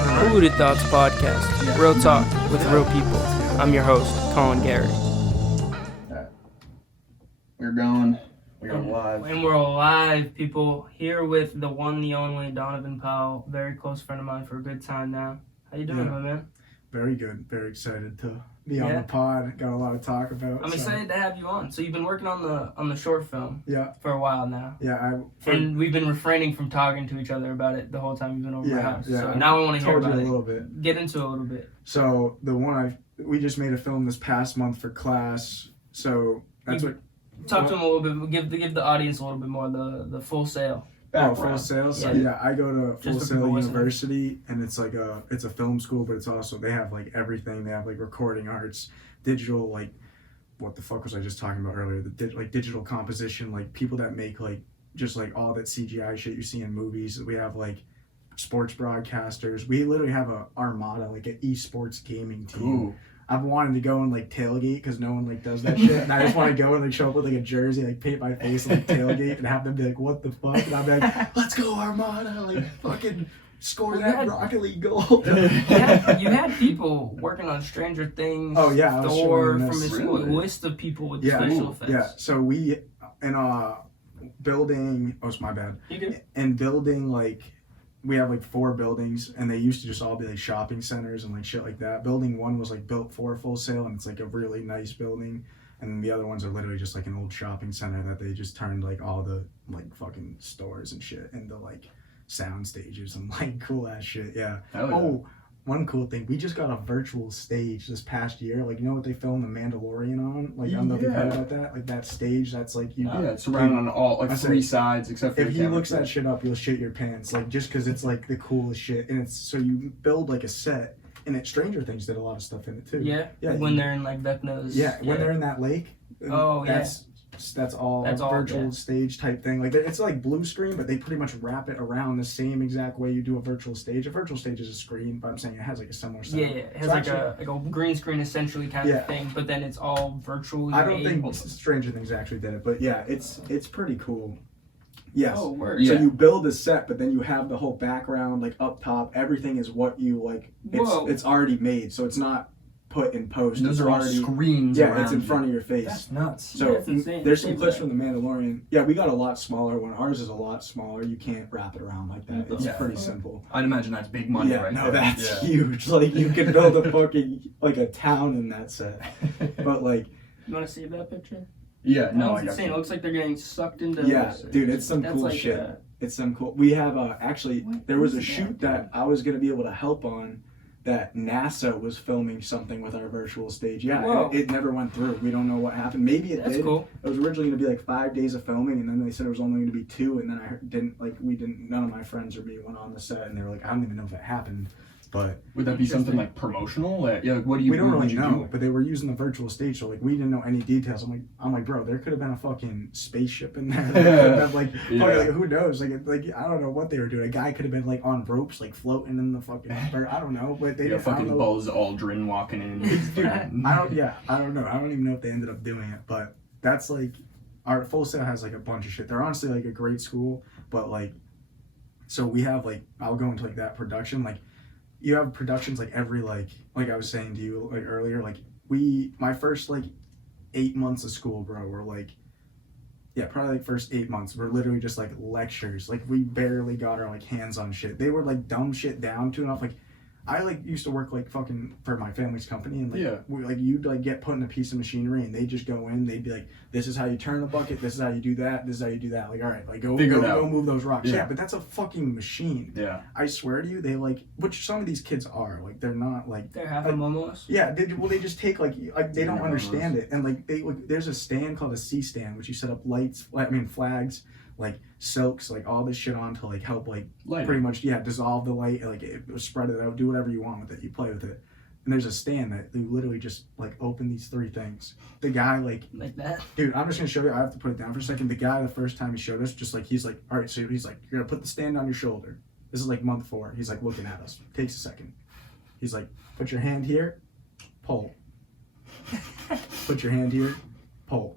Polluted Thoughts Podcast. Real talk with real people. I'm your host, Colin Gary. We're going live. And we're live, people. Here with the one, the only Donovan Powell, very close friend of mine for a good time now. How you doing, my man? Very good. Very excited to be on the pod. Got a lot to talk about. I'm excited to have you on. So you've been working on the short film for a while now. Yeah. And we've been refraining from talking to each other about it the whole time you've been over my house. Yeah. So now I want to hear about it. a little bit. Get into it a little bit. So the one we just made a film this past month for class. So that's Talk to him a little bit. Give the audience a little bit more the Full Sail. Full Sail. So I go to Full Sail University, and it's like it's a film school, but it's also they have like everything. They have like recording arts, digital, like what the fuck was I just talking about earlier? Like digital composition, like people that make like just like all that CGI shit you see in movies. We have like sports broadcasters. We literally have a armada, like an esports gaming team. Ooh. I've wanted to go and like tailgate because no one like does that shit, and I just want to go and like show up with like a jersey, like paint my face, and, like tailgate, and have them be like, "What the fuck?" And I'll be like, "Let's go, Armada!" Like fucking score that Rocket League goal. You had people working on Stranger Things. Oh yeah, Thor from his school. List of people with special effects. Yeah, so we in building. Oh, it's my bad. You good? And building like. We have like 4 buildings, and they used to just all be like shopping centers and like shit like that. Building 1 was like built for Full Sail, and it's like a really nice building. And then the other ones are literally just like an old shopping center that they just turned like all the like fucking stores and shit into like sound stages and like cool ass shit. Yeah. Oh, one cool thing, we just got a virtual stage this past year. Like, you know what they filmed The Mandalorian on? Like, I don't know if you've heard about that. Like, that stage that's like, you know. It's surrounded on all, like, 3 sides, except for if he looks that shit up, you'll shit your pants. Like, just because it's, like, the coolest shit. And it's, so you build, like, a set. And Stranger Things did a lot of stuff in it, too. Yeah? When they're in, like, Vecna's. Yeah, when they're in that lake. That's all virtual stage type thing. Like it's like blue screen, but they pretty much wrap it around the same exact way you do a virtual stage. A virtual stage is a screen, but I'm saying it has like a similar setup. Yeah, it has like a green screen essentially kind of thing, but then it's all virtual. I don't think Stranger Things actually did it, but yeah, it's pretty cool. Yes. Oh, word. So you build a set, but then you have the whole background like up top. Everything is what you like. It's already made, so it's not put in post. Those are all screens. Yeah, it's in front of your face. That's nuts. So there's some clips from The Mandalorian. Yeah, we got a lot smaller one. Ours is a lot smaller. You can't wrap it around like that. It's pretty simple. I'd imagine that's big money, right? No, that's huge. Like you could build a fucking like a town in that set. But like, you want to see that picture? Yeah, no, it's insane. It looks like they're getting sucked into. Yeah, dude, it's some cool shit. It's some cool. We have actually there was a shoot that I was gonna be able to help on. That NASA was filming something with our virtual stage. Yeah, it never went through. We don't know what happened. Maybe it did. Cool. It was originally going to be like 5 days of filming, and then they said it was only going to be 2, and then none of my friends or me went on the set, and they were like, I don't even know if that happened. But would that be something like promotional? Like what do you? We don't really know, but they were using the virtual stage, so like we didn't know any details. I'm like, bro, there could have been a fucking spaceship in there. Like who knows? Like I don't know what they were doing. A guy could have been like on ropes, like floating in the fucking. I don't know, but they didn't. Fucking Buzz Aldrin walking in. Dude, I don't know. I don't even know if they ended up doing it, but that's like our Full Sail has like a bunch of shit. They're honestly like a great school, but like, so we have like I'll go into like that production like. You have productions like every like I was saying to you like earlier, like my first like 8 months of school, bro, were like probably like first 8 months were literally just like lectures. Like we barely got our like hands on shit. They were like dumb shit down to enough. Like I like used to work like fucking for my family's company, and like you'd like get put in a piece of machinery, and they just go in. They'd be like, "This is how you turn a bucket. This is how you do that. This is how you do that." Like, all right, like go move those rocks. Yeah, but that's a fucking machine. Yeah, I swear to you, they like which some of these kids are like they're not like they're half momos. Yeah, they just take like they don't understand it, and like there's a stand called a C stand, which you set up flags. Like silks, like all this shit on to like help like pretty much dissolve the light, like spread it out, do whatever you want with it, you play with it. And there's a stand that you literally just like open these 3 things. The guy like that, dude, I'm just gonna show you. I have to put it down for a second. The guy the first time he showed us, just like he's like, all right, so he's like, you're gonna put the stand on your shoulder. This is like month 4. He's like looking at us. Takes a second. He's like, put your hand here, pull. Put your hand here, pull.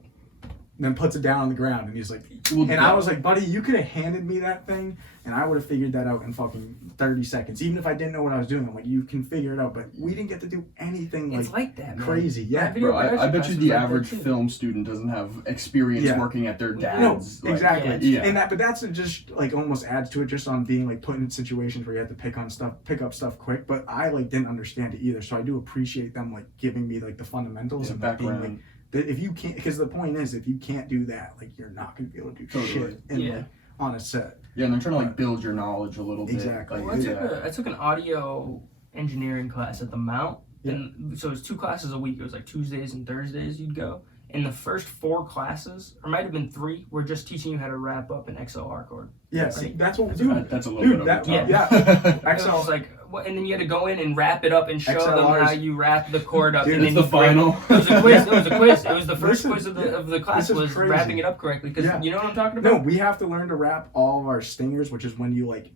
then puts it down on the ground, and he's like, and I was like, buddy, you could have handed me that thing, and I would have figured that out in fucking 30 seconds. Even if I didn't know what I was doing, I'm like, you can figure it out. But we didn't get to do anything It's like that, man. crazy. Yeah, Bro, I bet you the average film student doesn't have experience working at their dad's. No, exactly. Yeah. And but that's just like almost adds to it, just on being like put in situations where you have to pick up stuff quick. But I like didn't understand it either, so I do appreciate them like giving me like the fundamentals and like, being like. If you can't, because the point is, if you can't do that, like you're not gonna be able to do shit like, on a set. Yeah, and they're trying to like build your knowledge a little bit. Exactly. Well, I took an audio engineering class at the Mount, and so it was 2 classes a week. It was like Tuesdays and Thursdays you'd go. And the first 4 classes, or might have been 3, were just teaching you how to wrap up an XLR cord. Yeah, right? See, that's what we do. That's a little bit of XL. It was like, and then you had to go in and wrap it up and show them how you wrap the cord up. Dude, and then it's the final. It was a quiz. It was a quiz. It was the first quiz of the class was crazy. wrapping it up correctly. Because you know what I'm talking about? No, we have to learn to wrap all of our stingers, which is when you like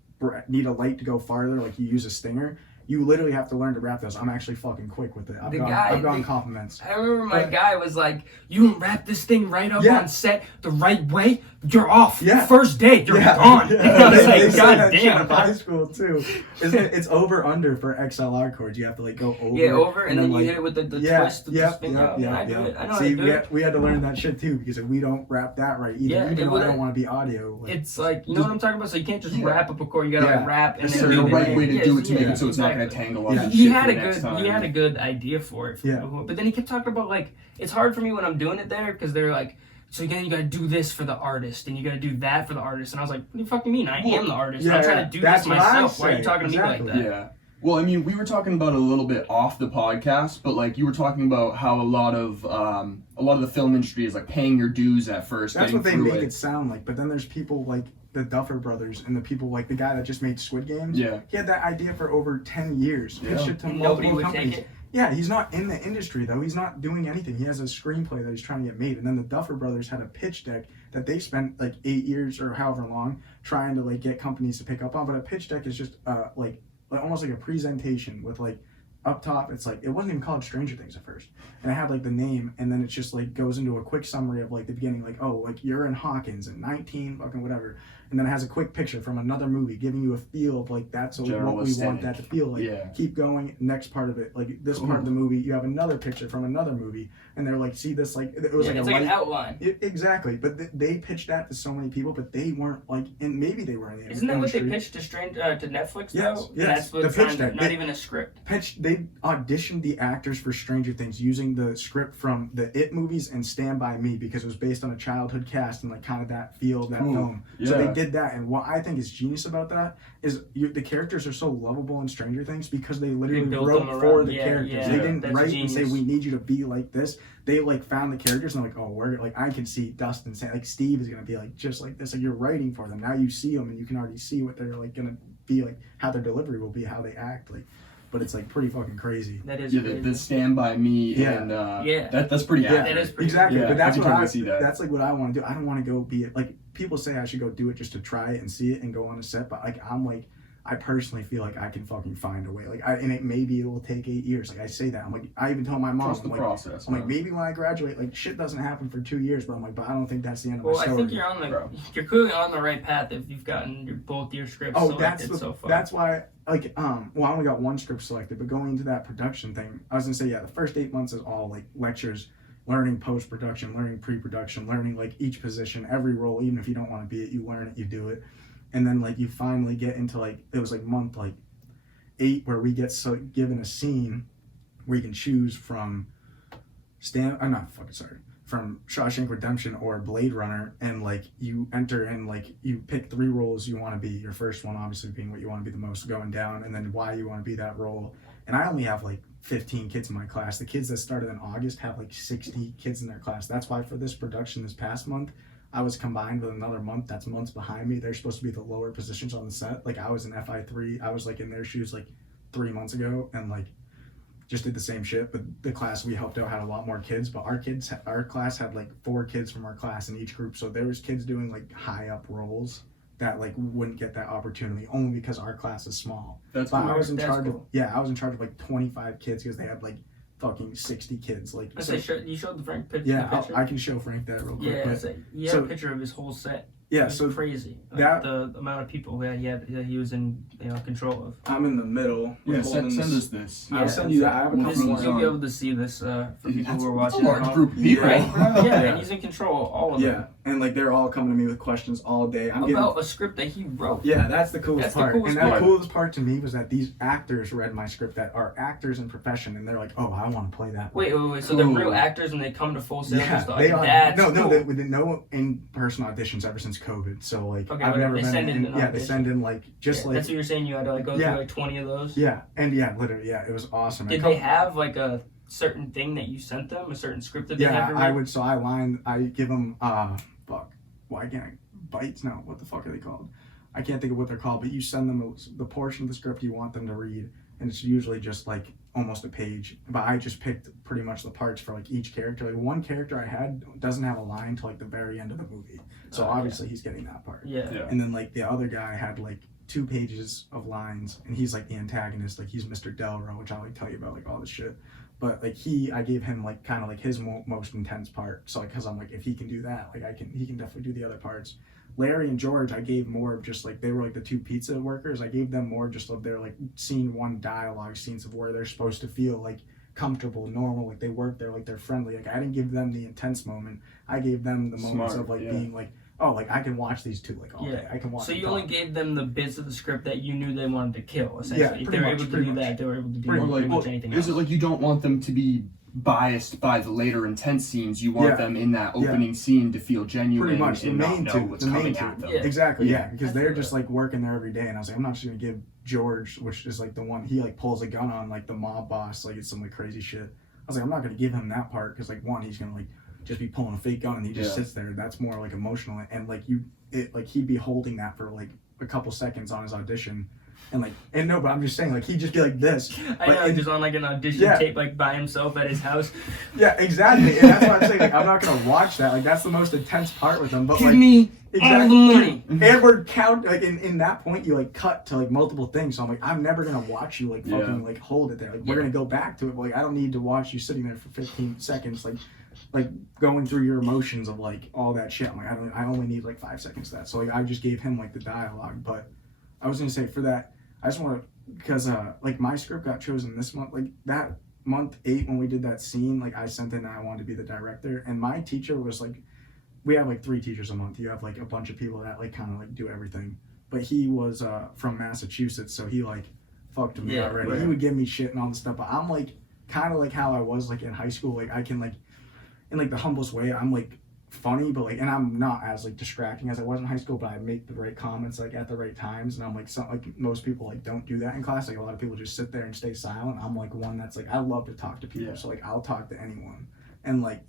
need a light to go farther, like you use a stinger. You literally have to learn to wrap those. I'm actually fucking quick with it. I've gotten compliments. I remember my guy was like, "You don't wrap this thing right up on set the right way, you're off. Yeah. First day, you're gone." Yeah. And I was they like, say "God that shit damn." in high school too. It's over under for XLR cords. You have to like go over. Yeah, over, and then you like, hit it with the twist. I do it. I know See, how to do it. we had to learn that shit too, because if we don't wrap that right, even though I don't want to be audio. Like, it's like, you know what I'm talking about? So you can't just wrap up a cord. You gotta like wrap and There's then the do right it. way to do it to make it so it's not gonna tangle up. He had a good idea for it. But then he kept talking about like, it's hard for me when I'm doing it there, because they're like, so again, you gotta do this for the artist, and you gotta do that for the artist. And I was like, what do you fucking mean? I am the artist. I'm trying to do this myself. Why are you talking to me like that? Yeah. Well, I mean, we were talking about it a little bit off the podcast, but like you were talking about how a lot of the film industry is like paying your dues at first. That's what they make it sound like. But then there's people like the Duffer Brothers and the people like the guy that just made Squid Games. Yeah. He had that idea for over 10 years. Pitched it to nobody would companies. take it. Yeah, he's not in the industry though. He's not doing anything. He has a screenplay that he's trying to get made. And then the Duffer Brothers had a pitch deck that they spent like 8 years or however long trying to like get companies to pick up on. But a pitch deck is just like almost like a presentation with like up top. It's like, it wasn't even called Stranger Things at first. And it had like the name, and then it just like goes into a quick summary of like the beginning, like, oh, like you're in Hawkins in 19 fucking whatever. And then it has a quick picture from another movie giving you a feel of like that's what we want that to feel like. Keep going, next part of it, like this part of the movie, you have another picture from another movie, and they're like, see this, like it was like it's like an outline. Exactly, but they pitched that to so many people, but they weren't like, and maybe they were in the Isn't that industry. what they pitched to Netflix though? Yes. That's what the pitch deck. not even a script. They auditioned the actors for Stranger Things using the script from the It movies and Stand By Me, because it was based on a childhood cast and like kind of that feel of that film. So they did that, and what I think is genius about that is the characters are so lovable in Stranger Things because they literally wrote for the characters. They didn't write genius. and say we need you to be like this. They like found the characters and like, oh, we're like, I can see Dustin saying like Steve is gonna be like just like this. Like you're writing for them now. You see them and you can already see what they're like gonna be like, how their delivery will be, how they act like. But it's like pretty fucking crazy. That is the Stand By Me and that's pretty that is pretty exactly. Yeah, but that's that's like what I want to do. I don't want to go be like, people say I should go do it just to try it and see it and go on a set, but like I'm like, I personally feel like I can fucking find a way. Like maybe it will take 8 years. Like I say that. I'm like, I even tell my mom, I'm like, maybe when I graduate, like shit doesn't happen for 2 years, but I'm like, but I don't think that's the end of my story. Well, I think you're clearly on the right path if you've gotten both your scripts selected so far. That's why, like, well, I only got one script selected, but going into that production thing, I was gonna say, the first 8 months is all like lectures, learning post-production, learning pre-production, learning like each position, every role, even if you don't want to be it, you learn it, you do it. And then like you finally get into like, it was like month like 8 where we get given a scene where you can choose from from Shawshank Redemption or Blade Runner, and like you enter and like you pick 3 roles you want to be. Your first one obviously being what you want to be the most going down, and then why you want to be that role. And I only have like 15 kids in my class. The kids that started in August have like 60 kids in their class. That's why for this production this past month, I was combined with another month that's months behind me. They're supposed to be the lower positions on the set. Like I was in FI3. I was like in their shoes like 3 months ago and like just did the same shit. But the class we helped out had a lot more kids. But our class had like 4 kids from our class in each group. So there was kids doing like high up roles that like wouldn't get that opportunity only because our class is small. That's cool. I was in charge of like 25 kids because they had like fucking 60 kids. Like, I say, you showed the Frank picture. Yeah, I can show Frank that real quick. Yeah, he had a picture of his whole set. Yeah, it was so crazy. Like that the amount of people that he was in control of. I'm in the middle. Yeah, send us this. I'll send you that. I have a couple more. You'll be able to see this for people who are watching. Large group of people, right? Yeah, and he's in control of all of them. Yeah, and like they're all coming to me with questions all day. About a script that he wrote. Yeah, that's the coolest part. The coolest part to me was that these actors read my script that are actors in profession, and they're like, "Oh, I want to play that." Wait. So they're real actors, and they come to Full Sail. Yeah, they are. No, they no in-person auditions ever since COVID. So like, okay, I've never they been. send in They send in like just like. That's what you're saying. You had to like go through like 20 of those. Yeah, and literally, it was awesome. Did they have like a certain thing that you sent them, a certain script that they had to read? I would. So I give them why can't I bites? No, what the fuck are they called? I can't think of what they're called, but you send them the portion of the script you want them to read, and it's usually just like almost a page. But I just picked pretty much the parts for like each character. Like one character I had doesn't have a line till like the very end of the movie, so obviously he's getting that part. Yeah. And then like the other guy had like 2 pages of lines, and he's like the antagonist, like he's Mr. Delro, which I'll like tell you about like all this shit. But like I gave him like kind of like his most intense part. So like, because I'm like, if he can do that, like he can definitely do the other parts. Larry and George, I gave more of just like, they were like the 2 pizza workers. I gave them more just of their like scene 1 dialogue scenes of where they're supposed to feel like comfortable, normal, like they work there, like they're friendly. Like I didn't give them the intense moment. I gave them the moments of like being like, oh, like I can watch these 2 like all day. I can watch. So you only gave them the bits of the script that you knew they wanted to kill. Essentially, Yeah, if they were able to do that, they were able to do pretty much anything else. Is it like you don't want them to be biased by the later intense scenes? You want them in that opening scene to feel genuine. Pretty much and not know what's coming at them. Exactly, because they're just like working there every day, and I was like, I'm not just gonna give George, which is like the one he like pulls a gun on like the mob boss, like it's some like crazy shit. I was like, I'm not gonna give him that part because like one, he's gonna like just be pulling a fake gun and he just sits there. That's more like emotional, and like he'd be holding that for like a couple seconds on his audition. And no, but I'm just saying, like, he'd just be like this. I know, just on like an audition tape, like by himself at his house. Yeah, exactly. And that's what I'm saying. Like, I'm not gonna watch that. Like, that's the most intense part with him. But give like, me all the money. And we're like in that point, you like cut to like multiple things. So I'm like, I'm never gonna watch you like fucking like hold it there. Like, we're gonna go back to it. But like, I don't need to watch you sitting there for 15 seconds, like going through your emotions of like all that shit. I'm like, I only need like 5 seconds of that. So like, I just gave him like the dialogue. But I was gonna say for that, I just want to, because like my script got chosen this month, like that month 8 when we did that scene, like I sent in that I wanted to be the director, and my teacher was like, we have like 3 teachers a month. You have like a bunch of people that like kind of like do everything, but he was from Massachusetts, so he like fucked me already. He would give me shit and all this stuff, but I'm like kind of like how I was like in high school. Like I can like in like the humblest way, I'm like funny, but like, and I'm not as like distracting as I was in high school, but I make the right comments like at the right times, and I'm like, like most people like don't do that in class. Like a lot of people just sit there and stay silent. I'm like one that's like, I love to talk to people, so like I'll talk to anyone, and like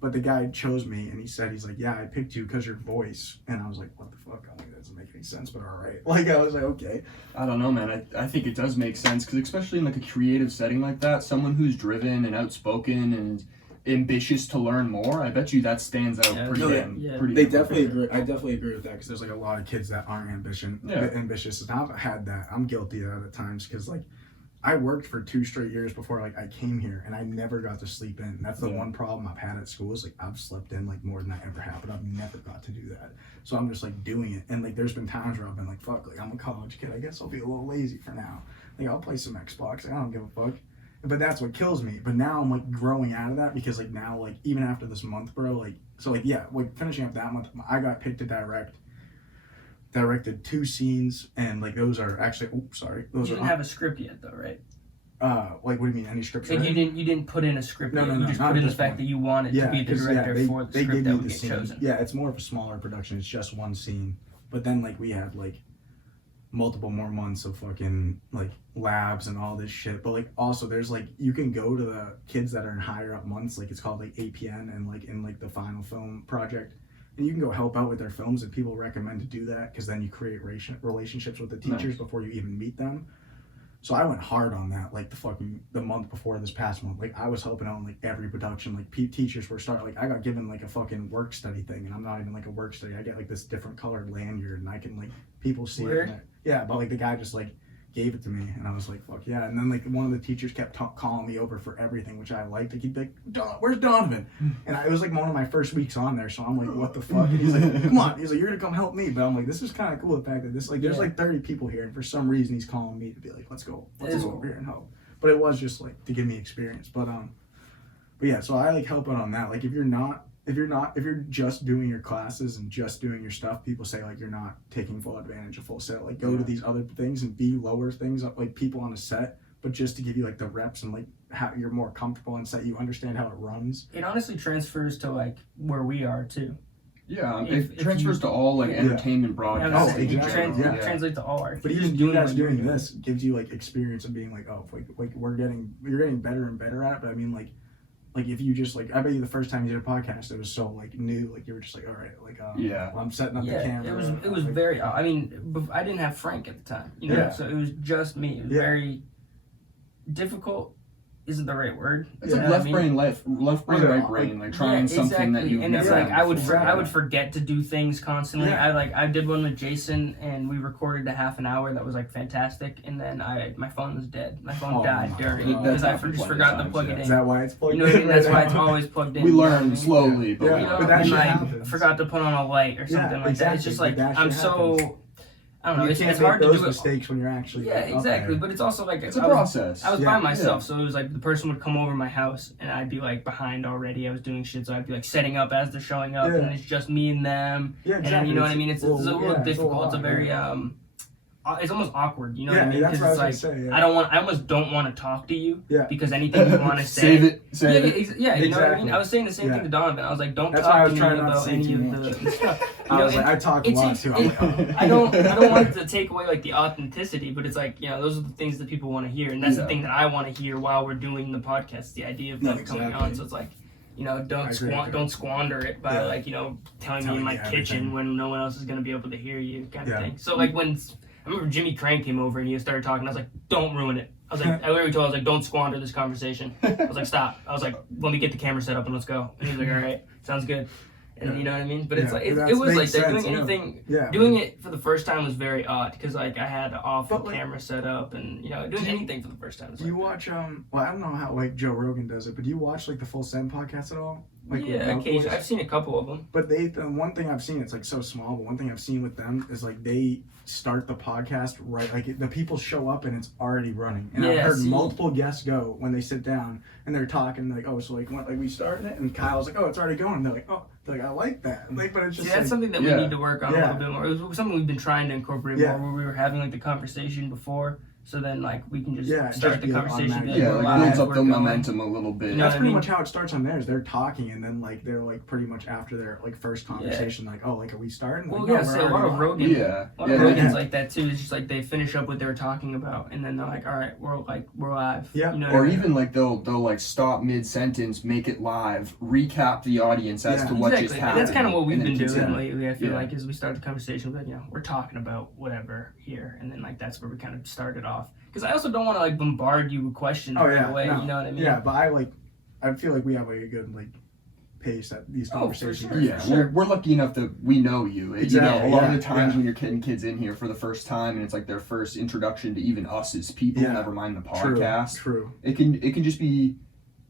but the guy chose me, and he's like, yeah, I picked you because your voice, and I was like, what the fuck? I'm like, that doesn't make any sense, but all right. Like I was like, okay. I don't know, man. I think it does make sense, because especially in like a creative setting like that, someone who's driven and outspoken and ambitious to learn more, I bet you that stands out pretty pretty. They definitely agree. I definitely agree with that, because there's like a lot of kids that aren't ambitious, and I've had that. I'm guilty of that at times, because like I worked for 2 straight years before like I came here, and I never got to sleep in. That's the one problem I've had at school, is like I've slept in like more than that ever happened. I've never got to do that, so I'm just like doing it. And like there's been times where I've been like, fuck, like I'm a college kid, I guess I'll be a little lazy for now. Like I'll play some Xbox, I don't give a fuck. But that's what kills me. But now I'm like growing out of that, because like now, like even after this month, bro, like so like like finishing up that month, I got picked to directed 2 scenes, and like those are actually those you didn't have a script yet though, right? Like what do you mean, any script? Like you didn't put in a script yet. No, you just put in the fact that you wanted to be the director for the script that would get chosen. Yeah, it's more of a smaller production. It's just 1 scene. But then like we had like multiple more months of fucking like labs and all this shit. But like also there's like, you can go to the kids that are in higher up months, like it's called like APN, and like in like the final film project, and you can go help out with their films, and people recommend to do that, because then you create relationships with the teachers before you even meet them. So I went hard on that, like the month before this past month. Like I was helping out in like every production. Like teachers were starting, like I got given like a fucking work study thing, and I'm not even like a work study. I get like this different colored lanyard, and I can like, people see it. Yeah, but like the guy just like gave it to me, and I was like, fuck yeah. And then like one of the teachers kept calling me over for everything, which I liked. Like he'd be like, where's Donovan? And it was like one of my first weeks on there, so I'm like, what the fuck? And he's like, come on. He's like, you're gonna come help me. But I'm like, this is kind of cool, the fact that this like there's like 30 people here, and for some reason he's calling me to be like, let's go over here and help. But it was just like to give me experience. But yeah, so I like help out on that. Like if you're just doing your classes and just doing your stuff, people say like you're not taking full advantage of Full Sail. Like go to these other things and be lower things like people on a set, but just to give you like the reps and like how you're more comfortable on set, you understand how it runs. It honestly transfers to like where we are too. Yeah, it transfers to all like entertainment broadcast. Exactly. It translates to all our. But even you guys doing this gives you like experience of being like, oh, like you're getting better and better at it. But I mean like if you just like, I bet you the first time you did a podcast, it was so like new, like you were just like, all right, like I'm setting up the camera. It was very. I mean, I didn't have Frank at the time, you know, so it was just me. It was very difficult. Isn't the right word. It's like left brain, right brain, like trying something that you. And it's like I would forget to do things constantly. Yeah. I did one with Jason, and we recorded a half an hour that was like fantastic, and then my phone was dead. My phone died during it because I just forgot to plug it in. Is that why it's plugged in? You know what I mean? That's why it's always plugged in. We learn slowly, but I forgot to put on a light or something like that. It's just like I'm so. I don't know. It's hard to do those mistakes when you're actually. Yeah, exactly. But it's also like it's a process. I was by myself, so it was like the person would come over my house, and I'd be like behind already. I was doing shit, so I'd be like setting up as they're showing up, and it's just me and them. Yeah, exactly. And you know what I mean? It's a little difficult. It's a very it's almost awkward, you know what I mean? That's what I was it's like say, I almost don't want to talk to you because anything you want to say, save it. You know what I mean? I was saying the same thing to Donovan. I was like, don't talk to me about any of the stuff. I was like, I talk a lot too. I'm like, oh. I don't want it to take away like the authenticity, but it's like, you know, those are the things that people want to hear, and that's the thing that I want to hear while we're doing the podcast. The idea of them coming on, so it's like, you know, don't squander it by like, you know, telling me in my kitchen when no one else is gonna be able to hear you, kind of thing. So like when. I remember Jimmy Crank came over and he started talking. I was like, don't ruin it. I was like, I literally told him, I was like, don't squander this conversation. I was like, stop. I was like, let me get the camera set up and let's go. And he was like, all right, sounds good. And you know what I mean? But it's like, it was like that. Doing it for the first time was very odd because like I had an awful camera set up and, you know, doing anything for the first time. Do you watch, well, I don't know how like Joe Rogan does it, but do you watch like the Full Send podcast at all? Like, yeah, occasionally. I've seen a couple of them. But the one thing I've seen, it's like so small, but one thing I've seen with them is like they start the podcast right, like the people show up and it's already running. And I've heard multiple guests go when they sit down and they're talking like, oh, so like we started it, and Kyle's like, oh, it's already going. And they're like, oh, I like that. Like, but it's just that's something that we need to work on a little bit more. It was something we've been trying to incorporate more, where we were having like the conversation before. So then, like, we can just start the conversation. Like builds up the momentum a little bit. You know, that's pretty much how it starts on theirs. They're talking, and then, like, they're, like, pretty much after their, like, first conversation, like, oh, like, are we starting? Well, like, so a lot of Rogan, Rogan's like that, too. It's just, like, they finish up what they were talking about, and then they're like, all right, we're live. Yeah. You know or even, like, they'll like, stop mid-sentence, make it live, recap the audience as to what just happened. And that's kind of what we've been doing lately, I feel like, is we start the conversation with, you know, we're talking about whatever here, and then, like, that's where we kind of started off. Because I also don't want to like bombard you with questions right away. You know what I mean? Yeah, but I feel like we have like a good like pace at these conversations. For sure. We're lucky enough that we know you. Exactly. You know, a lot of the times when you're getting kids in here for the first time and it's like their first introduction to even us as people, never mind the podcast. True. It can just be.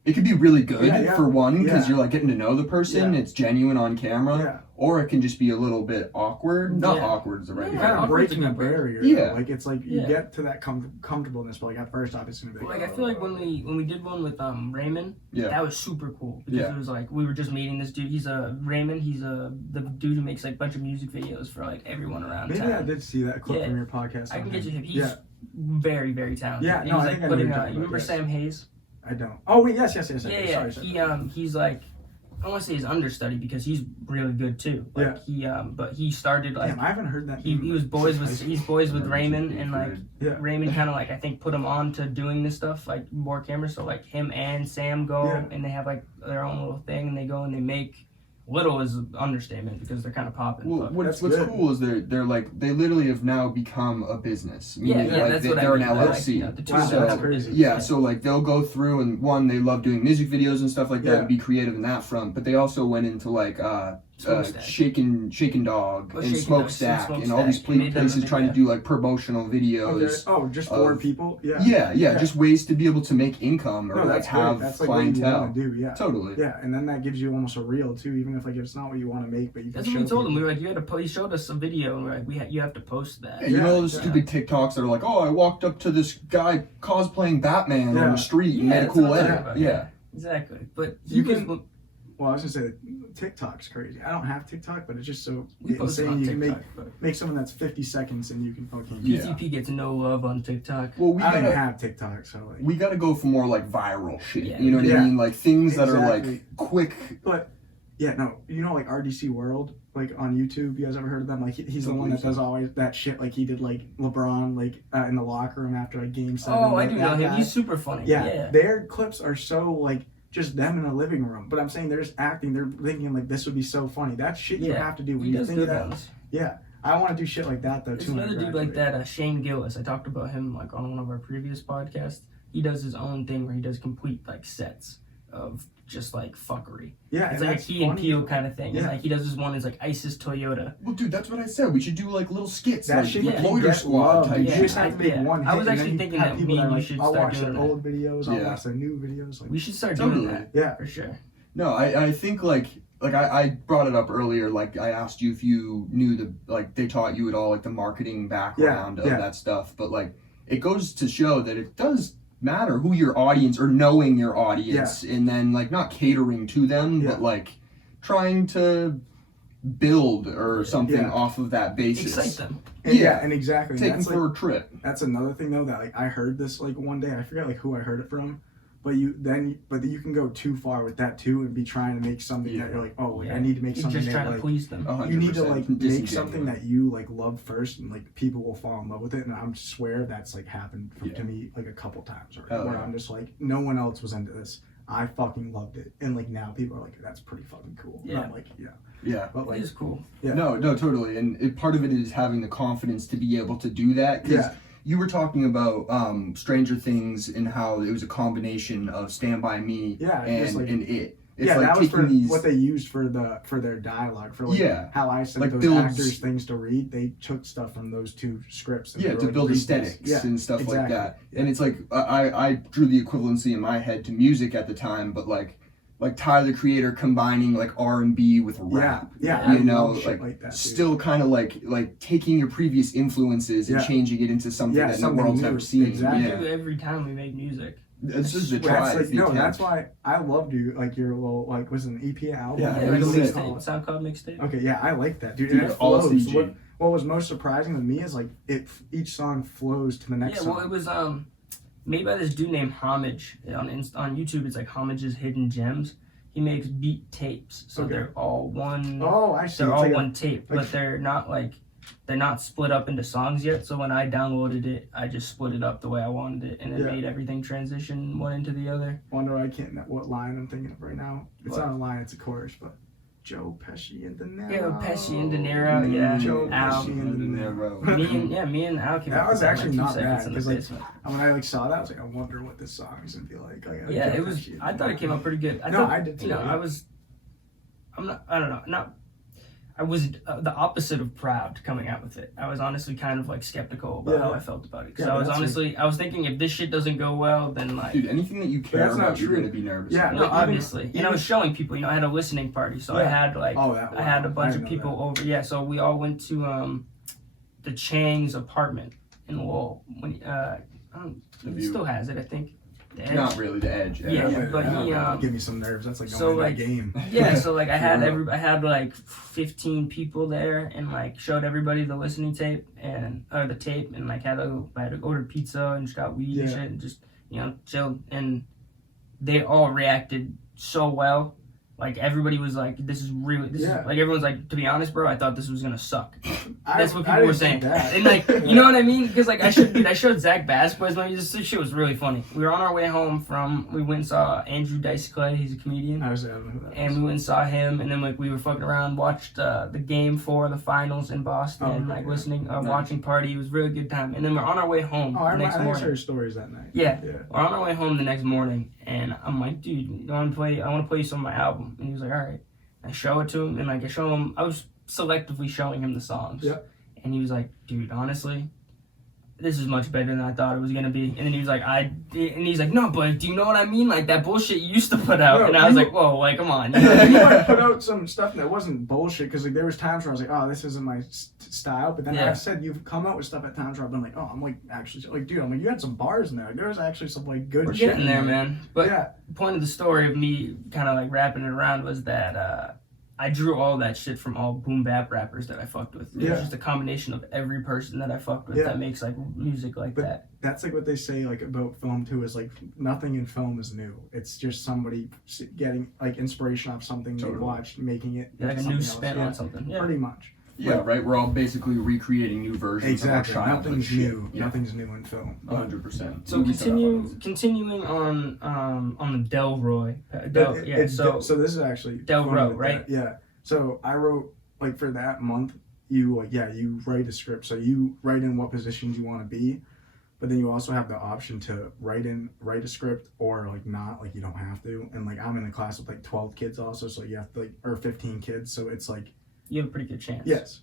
It could be really good for one because you're like getting to know the person. It's genuine on camera, or it can just be a little bit awkward. Not awkward is the right word. Kind of breaking a barrier. Yeah, like it's like you get to that comfortableness, but like at first off, it's gonna be. Like I feel like when we did one with Raymond, that was super cool because it was like we were just meeting this dude. He's Raymond. He's the dude who makes like a bunch of music videos for like everyone around town. Maybe I did see that clip from your podcast. I can get you him. He's very, very talented. Yeah, no, I think I know. You remember Sam Hayes? I don't. Oh wait, yes. Yeah. Sorry. He's like, I don't want to say his understudy because he's really good too. Like but he started like. Damn, I haven't heard that. He's boys with Raymond, and like Raymond kind of like I think put him on to doing this stuff like more cameras. So like him and Sam go and they have like their own little thing and they go and they make. Little is an understatement because they're kind of popping. Well, what's cool is they're like they literally have now become a business. Meaning, that's what they're an LLC. That's crazy. So like they'll go through and one they love doing music videos and stuff like that and be creative in that front. But they also went into like Shaken Dog and Smokestack and all these Smokestack. places trying to do like promotional videos. Okay. Oh, just for people? Yeah. Just ways to be able to make income or like have that's clientele. Like what you want to do, yeah. Totally. Yeah, and then that gives you almost a reel too, even if like it's not what you want to make, but you can. That's what we told him. We were like, you had to post. He showed us a video, and we're like, you have to post that. Yeah, you know those stupid TikToks that are like, oh, I walked up to this guy cosplaying Batman on the street and made a cool edit. Yeah. Exactly. But you can. Well, I was gonna say TikTok's crazy. I don't have TikTok, but it's just so insane. You can make something that's 50 seconds and you can fucking. PTP gets no love on TikTok. Well, I don't have TikTok, so like. We gotta go for more like viral shit. You know what I mean? Like things that are like quick. But yeah, no, you know, like RDC World, like on YouTube. You guys ever heard of them? Like he's the one that does always that shit. Like he did like LeBron like in the locker room after like Game 7. Oh, I do know him. He's super funny. Yeah, their clips are so like. Just them in a living room, but I'm saying they're just acting. They're thinking like this would be so funny. That's shit you have to do when you think that. Ones. Yeah, I want to do shit like that though too. There's another dude like that, Shane Gillis. I talked about him like on one of our previous podcasts. He does his own thing where he does complete like sets of just like fuckery. Yeah, it's like a Key and Peele kind of thing. Yeah. And like he does this one is like ISIS Toyota. Well, dude, that's what I said. We should do like little skits. That like, shit Loiter Squad type. You just have to make one hit. I was actually thinking that me and you should I'll start watch doing their old videos. I'll watch their new videos. Like, we should start doing that. Yeah, for sure. No, I think like I brought it up earlier. Like I asked you if you knew they taught you at all like the marketing background of that stuff. But like it goes to show that it does matter who your audience or knowing your audience and then like not catering to them but like trying to build or something off of that basis. Excite them. And and exactly. Take them for a trip. That's another thing though that like I heard this like one day. I forget like who I heard it from. But you can go too far with that too and be trying to make something that you're like, oh, like, I need to make something just trying that, to please them. You need to like make something that you like love first and like people will fall in love with it. And I swear that's like happened to me like a couple times already, where I'm just like, no one else was into this. I fucking loved it, and like now people are like, that's pretty fucking cool. Yeah, I'm like but like it's cool. Yeah, no, totally. And part of it is having the confidence to be able to do that. You were talking about Stranger Things and how it was a combination of Stand By Me and It. It's like that was for what they used for their dialogue, for like how I sent those actors things to read. They took stuff from those two scripts. And to build aesthetics and stuff like that. And it's like I drew the equivalency in my head to music at the time, but like Tyler the Creator combining like R&B with rap. Yeah, you know, like that, still kind of like taking your previous influences and changing it into something that the world's never seen. Exactly. We do every time we make music. It's just the try. That's why I loved you. Like your little was it an EP album? Yeah, like a mixtape. SoundCloud mixtape. Okay, yeah, I like that, dude. And it flows. What was most surprising to me is like each song flows to the next song. Yeah, well, it was made by this dude named Homage on YouTube. It's like Homage's Hidden Gems. He makes beat tapes, so they're all one. Oh, I see. They're all one tape, but they're not split up into songs yet. So when I downloaded it, I just split it up the way I wanted it, and it made everything transition one into the other. Wonder what line I'm thinking of right now. It's not a line; it's a chorus, but. Joe Pesci and De Niro. Yeah, Pesci and De Niro. Yeah, Joe Al. Pesci and De Niro. Me and Al came that was actually not bad because like when I saw that I was like, I wonder what this song is gonna be like. It was. I thought it came out pretty good. I did too. You know, I was the opposite of proud coming out with it. I was honestly kind of like skeptical about how I felt about it. Because I was thinking if this shit doesn't go well, then like... Dude, anything that you care about, you're going to be nervous about. No, obviously. And I was showing people, I had a listening party. So I had like, I had a bunch of people over. Yeah, so we all went to the Chang's apartment in Lowell. He still has it, I think. Not really the Edge. But he give me some nerves. That's like going to that game. Yeah, so like I had like 15 people there and like showed everybody the listening tape and the tape and like I had ordered pizza and just got weed and shit and just chilled and they all reacted so well. Like everybody was like, "This is like everyone's like, to be honest, bro, I thought this was gonna suck." That's what people were saying, and like, you know what I mean? Because like I showed Zach Vasquez. This shit was really funny. We were on our way home we went and saw Andrew Dice Clay. He's a comedian. And we went and saw him, and then like we were fucking around, watched the game for the finals in Boston, listening, watching party. It was a really good time. And then we're on our way home the next morning. I heard stories that night. Yeah, we're on our way home the next morning, and I'm like, dude, I want to play you some of my album. And he was like, all right. I show it to him, and like I was selectively showing him the songs. Yeah. And he was like, dude, honestly, this is much better than I thought it was gonna be. And then he was like, no, but do you know what I mean? Like that bullshit you used to put out. No, and I was like, whoa, like come on. You You know? might put out some stuff that wasn't bullshit, because like there was times where I was like, oh, this isn't my style. But then like I said, you've come out with stuff at times where I've been like, oh, I'm like actually like, dude, I'm like, you had some bars in there. Like, there was actually some like good We're shit getting in there, man. But yeah. the point of the story of me kind of like wrapping it around was that I drew all that shit from all boom bap rappers that I fucked with. It was just a combination of every person that I fucked with that makes like music like that. That's like what they say like about film too, is like nothing in film is new. It's just somebody getting like inspiration off something they watched, making it like a new spin on something. Yeah. Pretty much. Yeah, right. We're all basically recreating new versions of our childhood. Nothing's shit. new. Yeah. Nothing's new in film. 100%. So continuing on the Delroy. So this is actually Delro, right? Yeah. So I wrote like for that month, you write a script. So you write in what positions you want to be, but then you also have the option to write a script or like not, like you don't have to. And like I'm in a class with like 12 kids also, so you have to like, or 15 kids, so it's like you have a pretty good chance. Yes.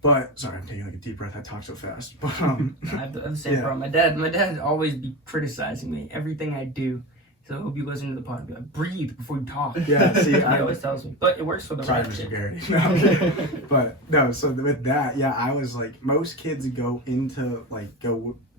But sorry, I'm taking like a deep breath. I talk so fast. But I have the same problem. My dad always be criticizing me everything I do. So I hope you listen to the pod. Be like, breathe before you talk. Yeah, see, he always tells me. But it works for the sorry, right Mr. shit. Garrity. No. But no, so with that, yeah, I was like, most kids go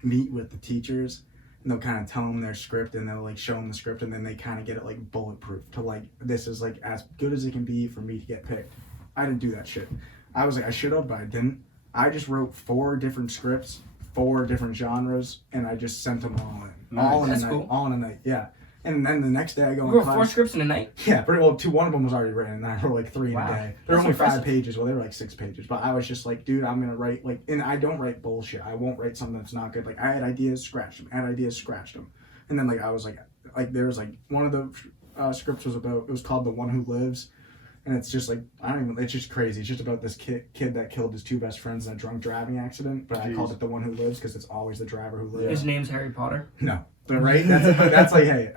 meet with the teachers, and they'll kind of tell them their script, and they'll like show them the script, and then they kind of get it like bulletproof to like, this is like as good as it can be for me to get picked. I didn't do that shit. I was like, I should have, but I didn't. I just wrote 4 different scripts, 4 different genres, and I just sent them all in. Nice. All in That's a night. cool. All in a night, yeah. And then the next day I go You in wrote class. 4 scripts in a night? Yeah, pretty well. One of them was already written, and I wrote like 3 in a day. They're That's only impressive. 5 pages. Well, they were like 6 pages. But I was just like, dude, I'm gonna write like, and I don't write bullshit. I won't write something that's not good. Like I had ideas, scratched them. And then like I was like there's like one of the scripts was about. It was called The One Who Lives. And it's just like, it's just crazy. It's just about this kid that killed his 2 best friends in a drunk driving accident. But I called it The One Who Lives because it's always the driver who lives. His name's Harry Potter. No. But right? That's like, hey,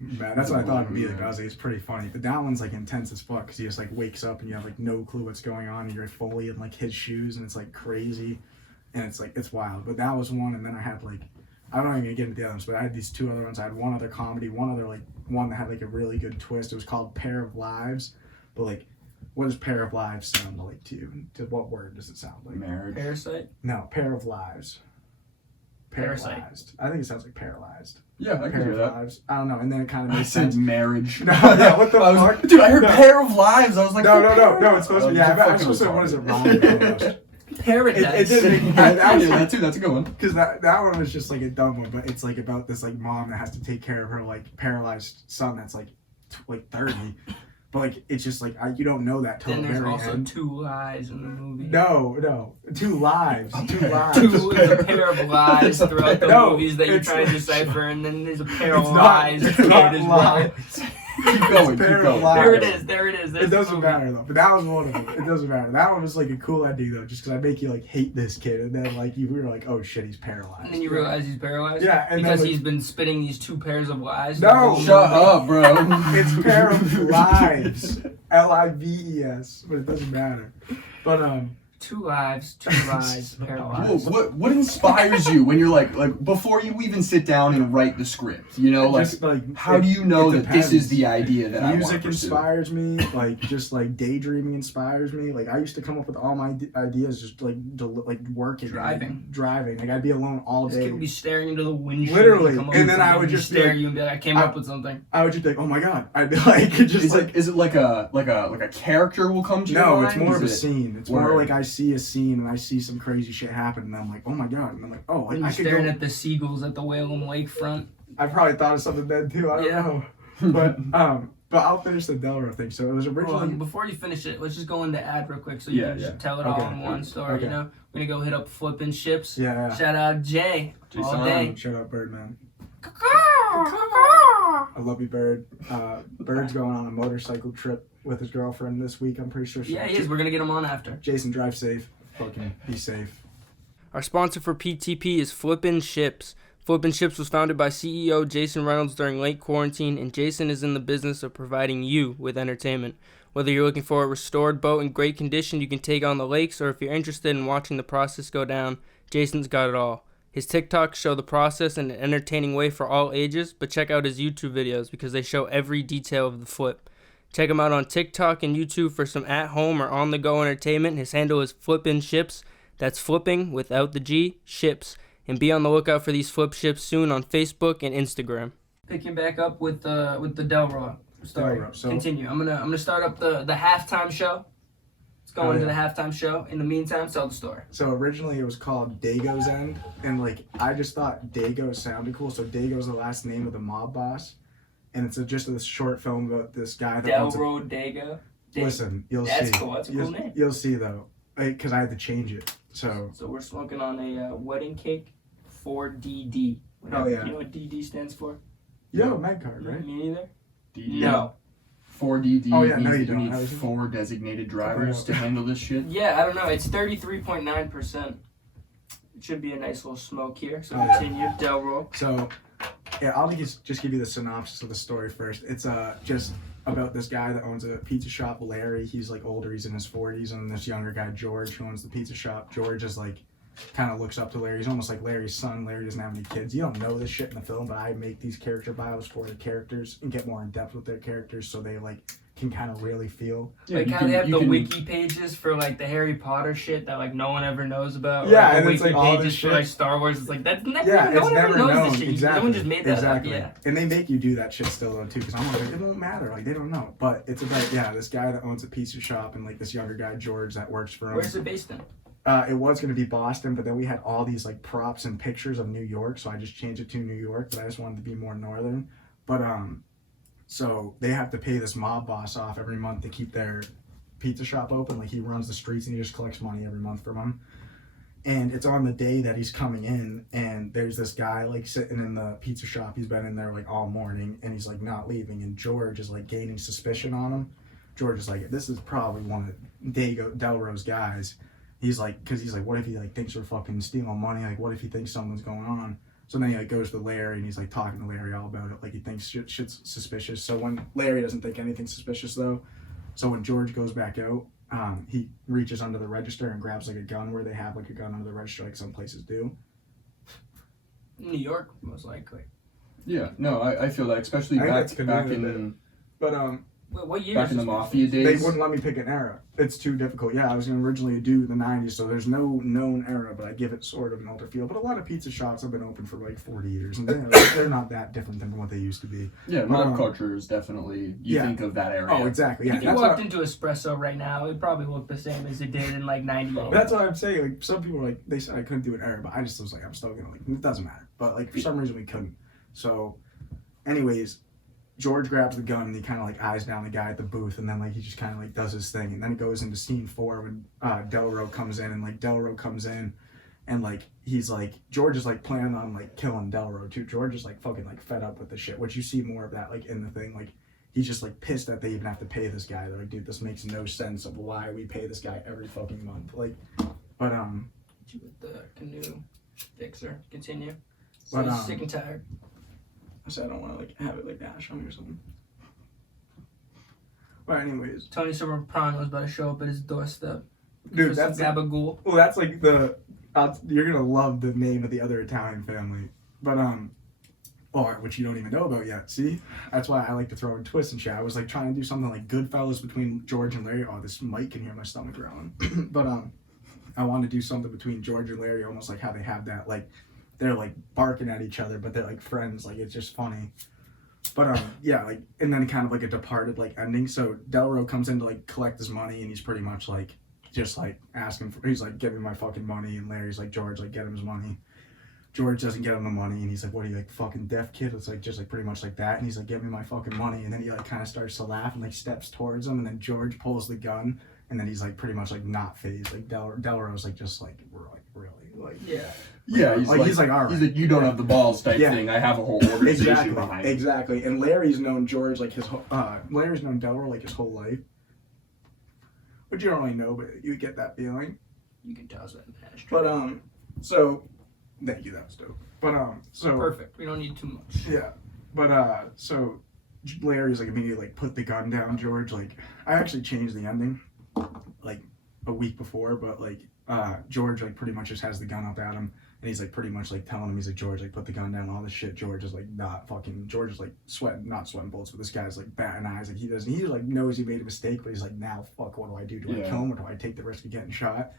man, that's what I thought it would be like. I was like, it's pretty funny. But that one's like intense as fuck because he just like wakes up and you have like no clue what's going on. And you're fully in like his shoes and it's like crazy. And it's like, it's wild. But that was one. And then I had like, I'm not even gonna get into the others, but I had these 2 other ones. I had one other comedy, one that had like a really good twist. It was called Pair of Lives. But like, what does pair of lives sound like to you? To what word does it sound like? Marriage. Parasite? No, pair of lives. Parasite. Paralyzed. I think it sounds like paralyzed. Yeah, I can Pair hear of that. lives. I don't know, and then it kind of I makes said sense. marriage. No, yeah, what the fuck? Dude, I heard pair of lives. I was like, No, it's supposed to be, yeah, I'm supposed to say, what is it, rhyme almost? Paradise. It did make I knew that too. That's a good one. because that one was just like a dumb one, but it's like about this like mom that has to take care of her like paralyzed son that's like 30. But like it's just like you don't know that till Then the there's very also end. 2 lies in the movie. No, 2 lives. 2 lives. 2 is a pair of lies throughout the No, movies that you're it's- trying to decipher, and then there's a pair of It's not- lies it's throughout not as well. lies. Keep going. Pair Keep of going. lives. There it is. There's It the doesn't movie. matter though. But that was one of them. It doesn't matter. That one was like a cool idea though, just because I make you like hate this kid, and then like we were like, oh shit, he's paralyzed. And then you realize he's paralyzed? Yeah, and because then, like- he's been spitting these 2 pairs of lies. No! the whole Shut movie. up, bro. It's pair of lives. Lives, but it doesn't matter. But 2 lives, 2 lies, pair of lies. What inspires you when you're like before you even sit down and write the script? You know, like just, like how do you know it that this is depends. the idea that I want to Music pursue? inspires me, like just like daydreaming inspires me. Like I used to come up with all my ideas just like working, driving. Like I'd be alone all This day. kid would be staring into the windshield. Literally, come up and with then I something, would he'd just be stare like- at you and be like, I came up with something. I would just be like, oh my god. I'd be like, just Is it like a character will come to your no, mind? it's more of a Is it- scene. It's more like I see a scene and I see some crazy shit happen, and I'm like, oh my god, and I'm like, oh, And I you're could staring go. at the seagulls at the Whalum Lakefront. I probably thought of something then too. I don't know, but I'll finish the Delro thing. So it was originally. Before you finish it, let's just go into ad real quick so you can just tell it all in one story. Okay. You know, we're gonna go hit up Flippin' Ships. Yeah. Shout out Jay all day. Shout out Birdman. I love you, Bird. Bird's going on a motorcycle trip with his girlfriend this week. I'm pretty sure. Yeah, he is. We're gonna get him on after. Jason, drive safe. Fucking be safe. Our sponsor for PTP is Flippin' Ships. Flippin' Ships was founded by CEO Jason Reynolds during late quarantine, and Jason is in the business of providing you with entertainment. Whether you're looking for a restored boat in great condition you can take on the lakes, or if you're interested in watching the process go down, Jason's got it all. His TikToks show the process in an entertaining way for all ages, but check out his YouTube videos because they show every detail of the flip. Check him out on TikTok and YouTube for some at-home or on-the-go entertainment. His handle is Flippin' Ships. That's flipping without the G, ships. And be on the lookout for these flip ships soon on Facebook and Instagram. Picking back up with the Delro story. So continue. I'm gonna start up the halftime show. Let's go into the halftime show. In the meantime, tell the story. So originally it was called Dago's End, and like I just thought Dago sounded cool. So Dago's the last name of the mob boss, and it's just this short film about this guy that Delro Dago. Listen, you'll see. That's cool. That's a cool name. You'll see though, because I had to change it. So we're smoking on a wedding cake 4DD. Oh yeah. You know what DD stands for? You have a med card, right? Me neither. DD. No. 4DD. Oh yeah, no, means you you don't. need 4 designated drivers to handle this shit. Yeah, I don't know. It's 33.9%. It should be a nice little smoke here. So Oh, yeah. continue, Delro. So yeah, I'll just give you the synopsis of the story first. It's just about this guy that owns a pizza shop, Larry. He's like older, he's in his 40s, and this younger guy, George, who owns the pizza shop. George is like kind of looks up to Larry. He's almost like Larry's son. Larry doesn't have any kids. You don't know this shit in the film, but I make these character bios for the characters and get more in depth with their characters so they like can kind of really feel. Yeah, like how they have the wiki pages for like the Harry Potter shit that like no one ever knows about. Yeah, like, and the it's wiki like all pages this for like Star Wars. It's like that's never, yeah, no it's one never ever knows known. this shit. Exactly. No one just made that exactly. up. Yeah. And they make you do that shit still though too, because I'm like, it won't matter. Like they don't know. But it's about this guy that owns a pizza shop and like this younger guy George that works for him. Where's it based in? It was going to be Boston, but then we had all these like props and pictures of New York, so I just changed it to New York, but I just wanted to be more northern. But so they have to pay this mob boss off every month to keep their pizza shop open. Like he runs the streets and he just collects money every month from them. And it's on the day that he's coming in, and there's this guy like sitting in the pizza shop. He's been in there like all morning, and he's like not leaving. And George is like gaining suspicion on him. George is like, this is probably one of Delro's guys. He's like, because he's like, what if he like thinks we're fucking stealing money? Like, what if he thinks something's going on? So then he like goes to Larry and he's like talking to Larry all about it. Like he thinks shit's suspicious. So when Larry doesn't think anything suspicious though, so when George goes back out, he reaches under the register and grabs like a gun where they have like a gun under the register, like some places do. New York, most likely. Yeah, no, I feel that, especially back in. But what year? Back in the mafia days. They wouldn't let me pick an era. It's too difficult. Yeah, I was going to originally do the 90s, so there's no known era, but I give it sort of an older feel. But a lot of pizza shops have been open for like 40 years, and they're not that different than what they used to be. Yeah, mob culture is definitely, you think of that area. Oh, exactly. Yeah, if you walked into Espresso right now, it'd probably look the same as it did in like 98. That's what I'm saying. Like some people were like, they said I couldn't do an era, but I just was like, I'm still going to like, it doesn't matter. But like for some reason we couldn't. So anyways, George grabs the gun and he kind of like eyes down the guy at the booth, and then like he just kind of like does his thing, and then it goes into scene 4 when Delro comes in, and like Delro comes in, and like he's like George is like planning on like killing Delro too. George is like fucking like fed up with the shit, which you see more of that like in the thing. Like he's just like pissed that they even have to pay this guy. They're like, dude, this makes no sense of why we pay this guy every fucking month. Like, but with the canoe fixer, continue. So But, sick and tired. I said I don't want to like have it like dash on me or something. But anyways, Tony Soprano was about to show up at his doorstep. dude, that's Gabagool. well, that's like the you're gonna love the name of the other Italian family, but which you don't even know about yet. See, that's why I like to throw in twists and shit. I was like trying to do something like Goodfellas between George and Larry. Oh, this mic can hear my stomach growling. But I wanted to do something between George and Larry, almost like how they have that like. They're like barking at each other, but they're like friends. Like it's just funny. But yeah, like and then kind of like a departed like ending. So Delro comes in to like collect his money, and he's pretty much like just like asking for. He's like, "Give me my fucking money," and Larry's like, "George, like get him his money." George doesn't get him the money, and he's like, "What are you like fucking deaf kid?" It's like just like pretty much like that, and he's like, "Give me my fucking money," and then he like kind of starts to laugh and like steps towards him, and then George pulls the gun, and then he's like pretty much like not phased. Like Delro's like just like we're like really like yeah. Yeah, he's like, all right. He's like, you don't have the balls type thing. I have a whole organization behind it. Exactly. And Larry's known George like his Larry's known Delro like his whole life. Which you don't really know, but you get that feeling. You can toss that in the ashtray. But so thank you, that was dope. But so perfect. We don't need too much. Yeah. But so Larry's like immediately like put the gun down, George. Like I actually changed the ending like a week before, but like George like pretty much just has the gun up at him, and he's like pretty much like telling him, he's like, George, like put the gun down, all this shit. George is like George is like not sweating bullets, but this guy's like batting eyes, like he like knows he made a mistake, but he's like, now fuck, what do I do? Do I kill him or do I take the risk of getting shot?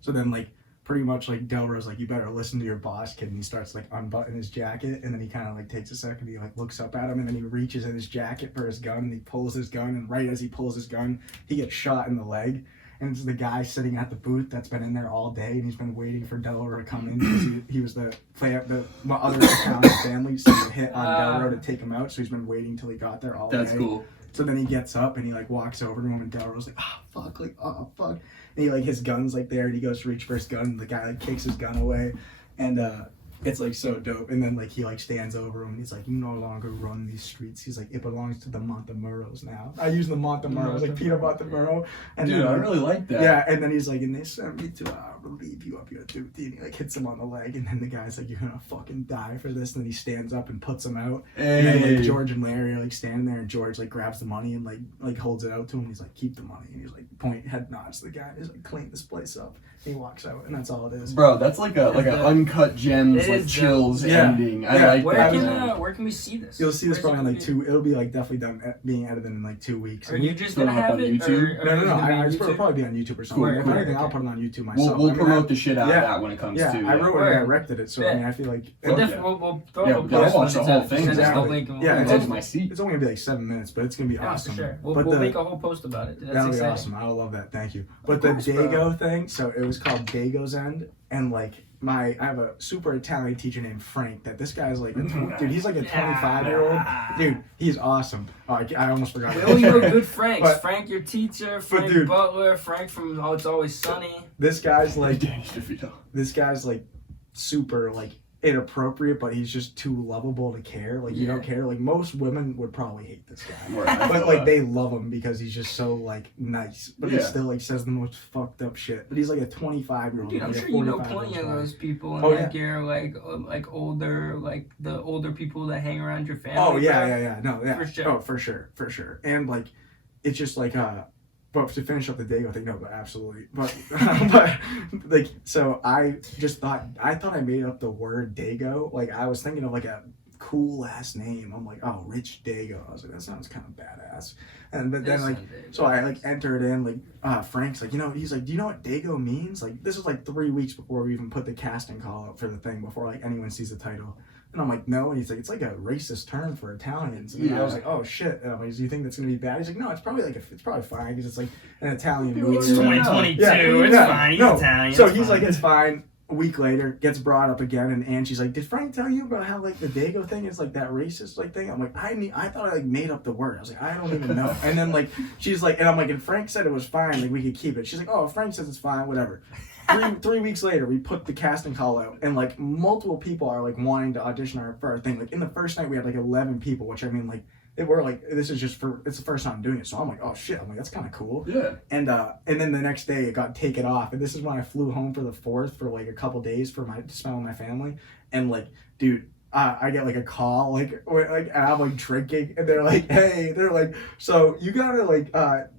So then like pretty much like Delro's like, you better listen to your boss, kid, and he starts like unbuttoning his jacket, and then he kind of like takes a second, he like looks up at him, and then he reaches in his jacket for his gun, and he pulls his gun, and right as he pulls his gun, he gets shot in the leg. And it's the guy sitting at the booth that's been in there all day, and he's been waiting for Delro to come in because he was the other Italian family sent a hit on Delro to take him out, so he's been waiting till he got there all day. That's cool. So then he gets up and he like walks over to him, and Delro's like, fuck, and he like his gun's like there, and he goes to reach for his gun, and the guy like takes his gun away, and it's like so dope. And then like he like stands over him, and he's like, you no longer run these streets. He's like, it belongs to the Montemuros now. I use the Montemuros, like Peter Montemuro. And dude, then, I really like that. Yeah, and then he's like, and they sent me to relieve you of your duty. And he like hits him on the leg, and then the guy's like, you're gonna fucking die for this. And then he stands up and puts him out. Hey. And then like George and Larry are like standing there, and George like grabs the money and like holds it out to him. He's like, keep the money. And he's like head nods to the guy. He's like, clean this place up. He walks out, and that's all it is. Bro, that's like a uncut gems, like chills ending. I like that. Where can we see this? You'll see this probably in like it'll be like definitely done being edited in like 2 weeks. Are you just gonna have it on YouTube? No. It'll probably be on YouTube or something. If anything, I'll put it on YouTube myself. We'll promote the shit out of that when it comes to. Yeah, I wrote it and directed it, so I mean, I feel like we'll throw I'll watch the whole thing. Yeah, it's on my seat. It's only gonna be like 7 minutes, but it's gonna be awesome. For sure. We'll make a whole post about it. That'll be awesome. I love that. Thank you. But the Dago thing, so it was called Dago's End, and like I have a super Italian teacher named Frank. That this guy's like, dude, he's like a 25-year-old dude. He's awesome. Oh, I almost forgot. Well, you were good Franks. Frank, your teacher. Frank Butler. Frank from It's Always Sunny. This guy's like, Danny DeVito. This guy's like super like inappropriate, but he's just too lovable to care. Like you don't care. Like most women would probably hate this guy, but like they love him because he's just so like nice. But he still like says the most fucked up shit. But he's like a 25-year-old. Dude, I'm sure you know plenty of those people. And like you're like older, like the older people that hang around your family. Oh yeah. No, yeah. For sure. Oh, for sure. And like, it's just like But to finish up the Dago thing, no, but absolutely. But like, so I thought I made up the word Dago. Like I was thinking of like a cool last name. I'm like, oh, Rich Dago. I was like, that sounds kind of badass. But then like, so I like entered in like, Frank's like, he's like, do you know what Dago means? Like this was like 3 weeks before we even put the casting call out for the thing, before like anyone sees the title. And I'm like, no. And he's like, it's like a racist term for Italians. And I was like, oh shit. And I'm like, do you think that's gonna be bad? He's like, no, it's probably fine because it's like an Italian movie. It's 2022. It's fine. He's Italian. So he's like, it's fine. A week later, gets brought up again, and Angie's like, did Frank tell you about how like the Dago thing is like that racist like thing? I'm like, I thought I like made up the word. I was like, I don't even know. And then like she's like, and I'm like, and Frank said it was fine, like we could keep it. She's like, oh, Frank says it's fine, whatever. 3 weeks later, we put the casting call out, and like multiple people are like wanting to audition for our thing. Like in the first night, we had like 11 people, which I mean, like they were like, this is just it's the first time I'm doing it, so I'm like, oh shit, I'm like, that's kind of cool. Yeah. And then the next day, it got taken off, and this is when I flew home for the 4th for like a couple days to spend with my family, and like, dude. I get like a call, like and I'm like drinking, and they're like, hey, they're like, so you gotta like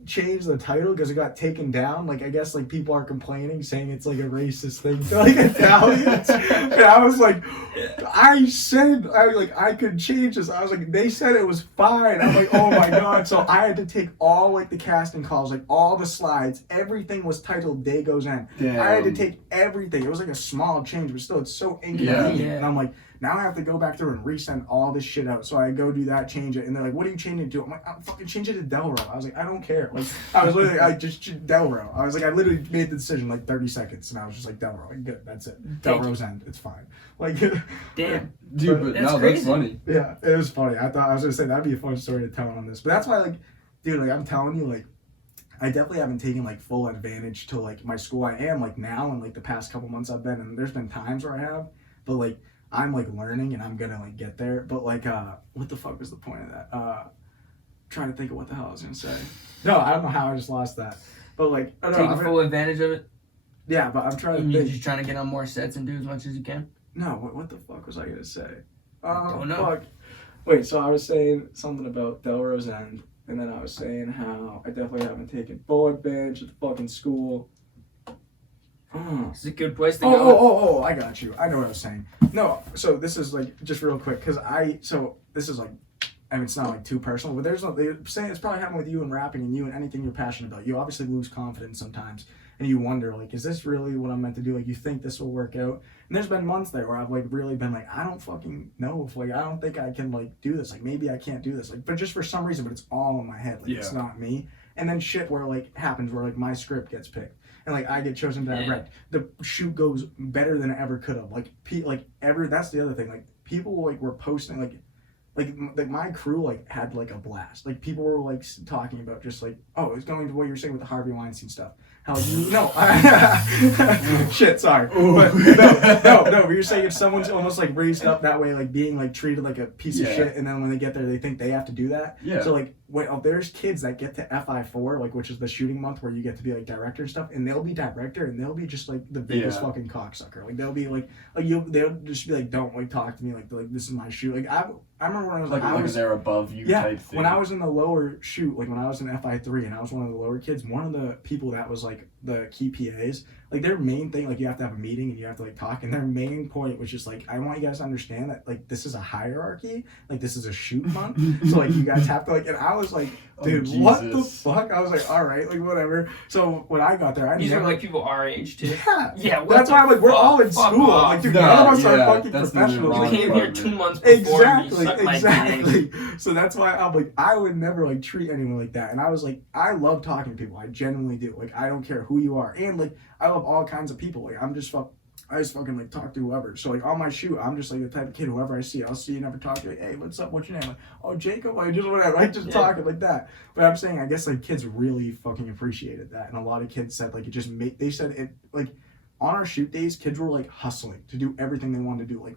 change the title because it got taken down. Like I guess like people are complaining, saying it's like a racist thing to like Italians. And I was like, I could change this. I was like, they said it was fine. I'm like, oh my god. So I had to take all like the casting calls, like all the slides, everything was titled Dago's End. Damn. I had to take everything. It was like a small change, but still, it's so inconvenient. Yeah. And I'm like, now I have to go back through and resend all this shit out. So I go do that, change it, and they're like, what are you changing it to? I'm like, I'll fucking change it to Delro. I was like, I don't care. Like, I just Delro. I was like, I literally made the decision like 30 seconds, and I was just like, Delro. Like, good, that's it. Delro's End. It's fine. Like, damn. Dude, but no, that's funny. Yeah, it was funny. I was gonna say that'd be a fun story to tell on this. But that's why, like, dude, like, I'm telling you, like, I definitely haven't taken like full advantage to like my school. I am like now, and like the past couple months I've been, and there's been times where I have, but like I'm like learning and I'm gonna like get there. But like what the fuck was the point of that? Trying to think of what the hell I was gonna say. No, I don't know how I just lost that. But like I don't know, taking full advantage of it. Yeah, but I'm trying to You're think. just trying to get on more sets and do as much as you can. No, what the fuck was I gonna say? Don't know. Fuck. Wait, so I was saying something about Delro's End, and then I was saying how I definitely haven't taken forward bench at the fucking school. It's a good place to go. Oh, I got you. I know what I was saying. No, so this is like, just real quick, because this is like, I mean, it's not like too personal, but they're saying it's probably happening with you and rapping and you and anything you're passionate about. You obviously lose confidence sometimes, and you wonder, like, is this really what I'm meant to do? Like, you think this will work out? And there's been months there where I've, like, really been like, I don't fucking know if, like, I don't think I can, like, do this. Like, maybe I can't do this. Like, but just for some reason, but it's all in my head. Like, it's not me. And then shit where, like, happens where, like, my script gets picked. And, like, I get chosen to direct. The shoot goes better than it ever could have. Like, that's the other thing. Like, people, like, were posting, like my crew, like, had, like, a blast. Like, people were, like, talking about just, like, oh, it's going to what you were saying with the Harvey Weinstein stuff. How shit, sorry. But but you're saying if someone's almost, like, raised up that way, like, being, like, treated like a piece of shit, and then when they get there, they think they have to do that. Yeah. So, like, there's kids that get to FI4, like, which is the shooting month where you get to be, like, director and stuff, and they'll be director, and they'll be just, like, the biggest fucking cocksucker. Like, they'll be, like they'll just be, like, don't, like, talk to me, like this is my shoot. Like, I remember when I was, like they're above you type thing. When I was in the lower shoot, like, when I was in FI3, and I was one of the lower kids, one of the people that was, like, the key PAs, like, their main thing, like, you have to have a meeting and you have to, like, talk, and their main point was just, like, I want you guys to understand that, like, this is a hierarchy, like, this is a shoot month, so, like, you guys have to, like, and I was like, dude, what the fuck? I was like, all right, like, whatever. So when I got there, these are, like, people our age too. Yeah, that's why I'm like, we're all in school. I'm like, dude, none of us are fucking professionals. You came here 2 months before. Exactly. So that's why I'm like, I would never, like, treat anyone like that. And I was like, I love talking to people. I genuinely do. Like, I don't care who you are, and, like, I love all kinds of people. Like, I just fucking, like, talk to whoever. So, like, on my shoot, I'm just, like, the type of kid, whoever I see, I'll see you, never talk to you. Like, hey, what's up? What's your name? Like, oh, Jacob? Like, just whatever. Like, just talking like that. But I'm saying, I guess, like, kids really fucking appreciated that. And a lot of kids said, like, they said it, like, on our shoot days, kids were, like, hustling to do everything they wanted to do. Like,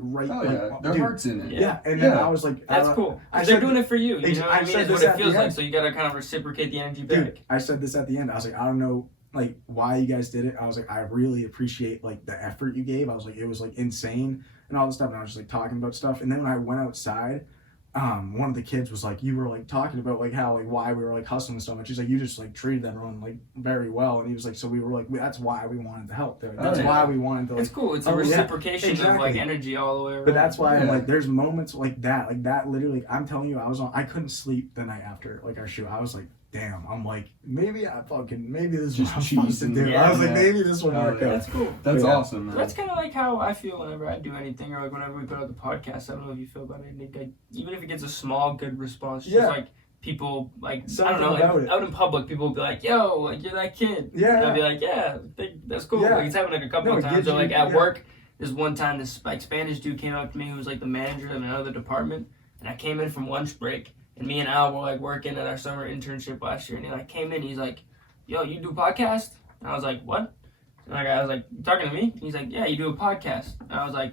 their heart's in it. Yeah, and then I was like... That's cool. They're doing it for you. You know what I mean? It's what it feels like, so you gotta kind of reciprocate the energy back. Dude, I said this at the end. I was like, I don't know, like, why you guys did it. I was like, I really appreciate, like, the effort you gave. I was like, it was, like, insane and all this stuff, and I was just, like, talking about stuff. And then when I went outside, one of the kids was like, you were, like, talking about, like, how, like, why we were, like, hustling so much. He's like, you just, like, treated everyone, like, very well. And he was like, so we were like, that's why we wanted to help. That's why we wanted to, like, it's cool. It's a reciprocation of, like, energy all the way around. But that's why I'm like, there's moments like that literally, I'm telling you, I couldn't sleep the night after, like, our shoot. I was like, damn, I'm like, maybe this is what I'm supposed to do. Yeah, I was like, maybe this will work out. That's cool. That's awesome, man. That's kind of like how I feel whenever I do anything, or like whenever we put out the podcast. I don't know if you feel about it. Like, even if it gets a small, good response, just like people, like, I don't know, like, out in public, people will be like, yo, like, you're that kid. Yeah. And I'll be like, yeah, that's cool. Yeah. Like, it's happened, like, a couple of times. Or, like, at work, there's one time this, like, Spanish dude came up to me who was, like, the manager of another department, and I came in from lunch break. And me and Al were, like, working at our summer internship last year. And he, like, came in. He's like, yo, you do a podcast? And I was like, what? And I was like, you talking to me? And he's like, yeah, you do a podcast. And I was like,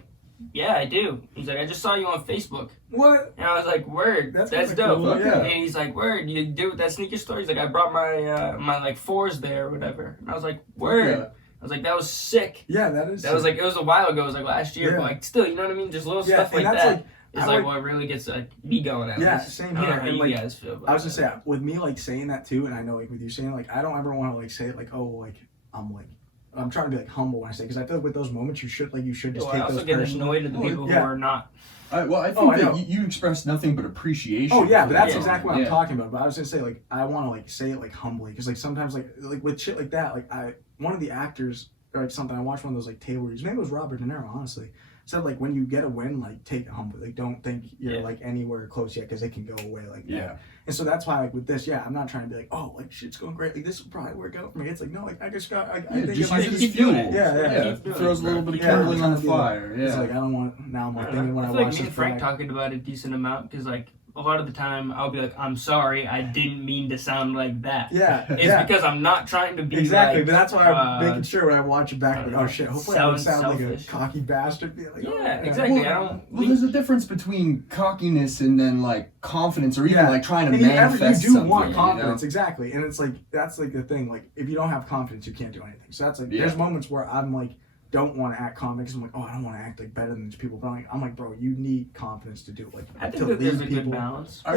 yeah, I do. He's like, I just saw you on Facebook. What? And I was like, word. That's dope. Cool. Yeah. And he's like, word, you do that sneaker store? He's like, I brought my like, fours there or whatever. And I was like, word. Yeah. I was like, that was sick. Yeah, that is That sick. Was like, it was a while ago. It was like last year. But, like, still, you know what I mean? Just little stuff like that. Like, it's like what really gets me going at yeah, least. Same here. I don't know how and you like, guys feel about I was gonna say, with me, like, saying that too, and I know, like, with you saying, like, I don't ever want to, like, say it like, oh, like, I'm trying to be, like, humble when I say, because I feel like with those moments you should just take those personally. I also get annoyed at the people who are not. I think that you express nothing but appreciation. Oh yeah, but that's exactly what I'm talking about. But I was gonna say, like, I want to, like, say it, like, humbly, because, like, sometimes, like with shit like that, like, one of the actors, or, like, something, I watched one of those, like, table reads, maybe it was Robert De Niro, honestly, said, like, when you get a win, like, take it humbly. Like, don't think you're like anywhere close yet, because it can go away like that. And so that's why, like, with this, I'm not trying to be like, oh, like, shit's going great. Like, this will probably work out for me. It's like, no, like, I just got, I think just it might keep fuel. It throws a little bit of kindling on the fire. It's like, I don't want, now I'm like thinking when I watch me and Frank talking about a decent amount, because, like, a lot of the time I'll be like, I'm sorry, I didn't mean to sound like that. Yeah. It's because I'm not trying to be exactly, like, but that's why I'm making sure when I watch it back, like, oh shit, hopefully I don't sound selfish. like a cocky bastard. Like, exactly. Well, there's a difference between cockiness and then, like, confidence, or even like trying to manifest you do something. Want confidence, exactly. And it's like, that's like the thing, like, if you don't have confidence, you can't do anything. So that's like, there's moments where I'm like, don't want to act confident because I'm like, oh, I don't want to act like better than these people. But I'm like, bro, you need confidence to do it. Like, I think that there's a good balance. I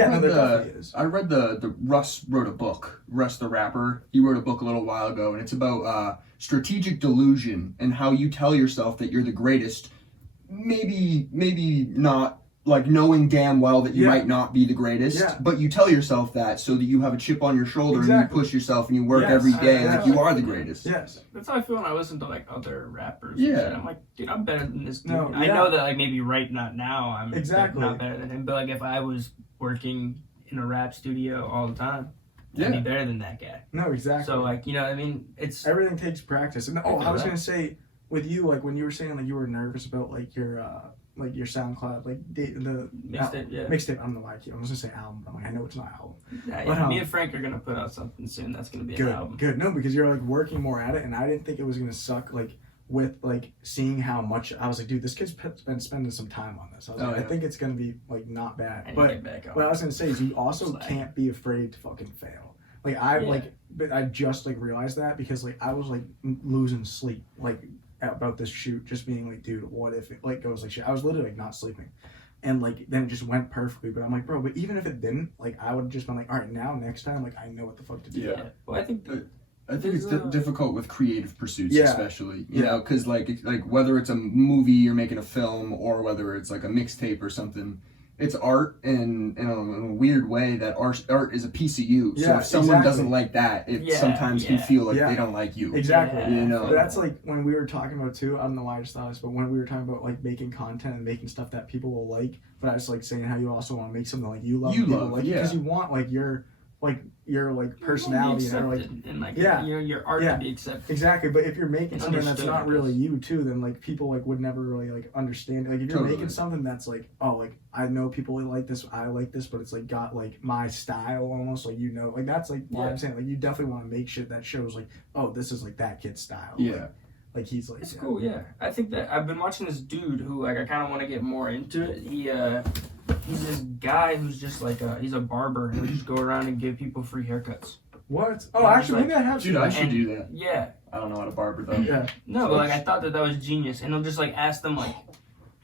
read the Russ wrote a book. Russ the rapper. He wrote a book a little while ago, and it's about strategic delusion and how you tell yourself that you're the greatest. Maybe not. Like knowing damn well that you might not be the greatest, but you tell yourself that so that you have a chip on your shoulder and you push yourself and you work every day like you are the greatest. Yes. That's how I feel when I listen to like other rappers. Yeah. I'm like, dude, I'm better than this dude. No, I know that like maybe not now I'm not better than him, but like if I was working in a rap studio all the time, I'd be better than that guy. No, exactly. So like, you know what I mean? It's everything takes practice. And I was gonna say with you, like when you were saying like you were nervous about like your SoundCloud, like the mixtape. I don't know why I was gonna say album. I'm like, I know it's not album. But, me and Frank are gonna put out something soon. That's gonna be an album. Good. No, because you're like working more at it, and I didn't think it was gonna suck. Like with like seeing how much I was like, dude, this kid's been spending some time on this. I was I think it's gonna be like not bad. But what I was gonna say is you also can't be afraid to fucking fail. Like I just like realized that because like I was like losing sleep like about this shoot, just being like, dude, what if it like goes like shit? I was literally like not sleeping, and like then it just went perfectly. But I'm like, bro, but even if it didn't, like I would have just been like, all right, now next time, like I know what the fuck to do. Yeah. Well, I think it's difficult with creative pursuits, especially you know, because like whether it's a movie you're making a film or whether it's like a mixtape or something. It's art, and in a weird way that art is a piece of you. So if someone doesn't like that, it sometimes can feel like they don't like you. Exactly. You know, but that's like when we were talking about too. I don't know why I just thought this, but when we were talking about like making content and making stuff that people will like, but I was like saying how you also want to make something like you love, because you want like your personality and like your art to be accepted. Exactly, but if you're making something that's not really you too, then like people like would never really like understand. Like if you're making something that's like, oh, like I know people like this, I like this, but it's like got like my style almost, like you know, like that's like what I'm saying. Like you definitely want to make shit that shows like, oh, this is like that kid's style. Yeah. Like he's like it's cool, yeah. I think that I've been watching this dude who like I kind of want to get more into it. He's this guy who's just like he's a barber and he'll just go around and give people free haircuts. What? Oh, actually, maybe I have. Dude, I should do that. Yeah. I don't know how to barber though. Yeah. No, but like I thought that was genius, and he'll just like ask them like,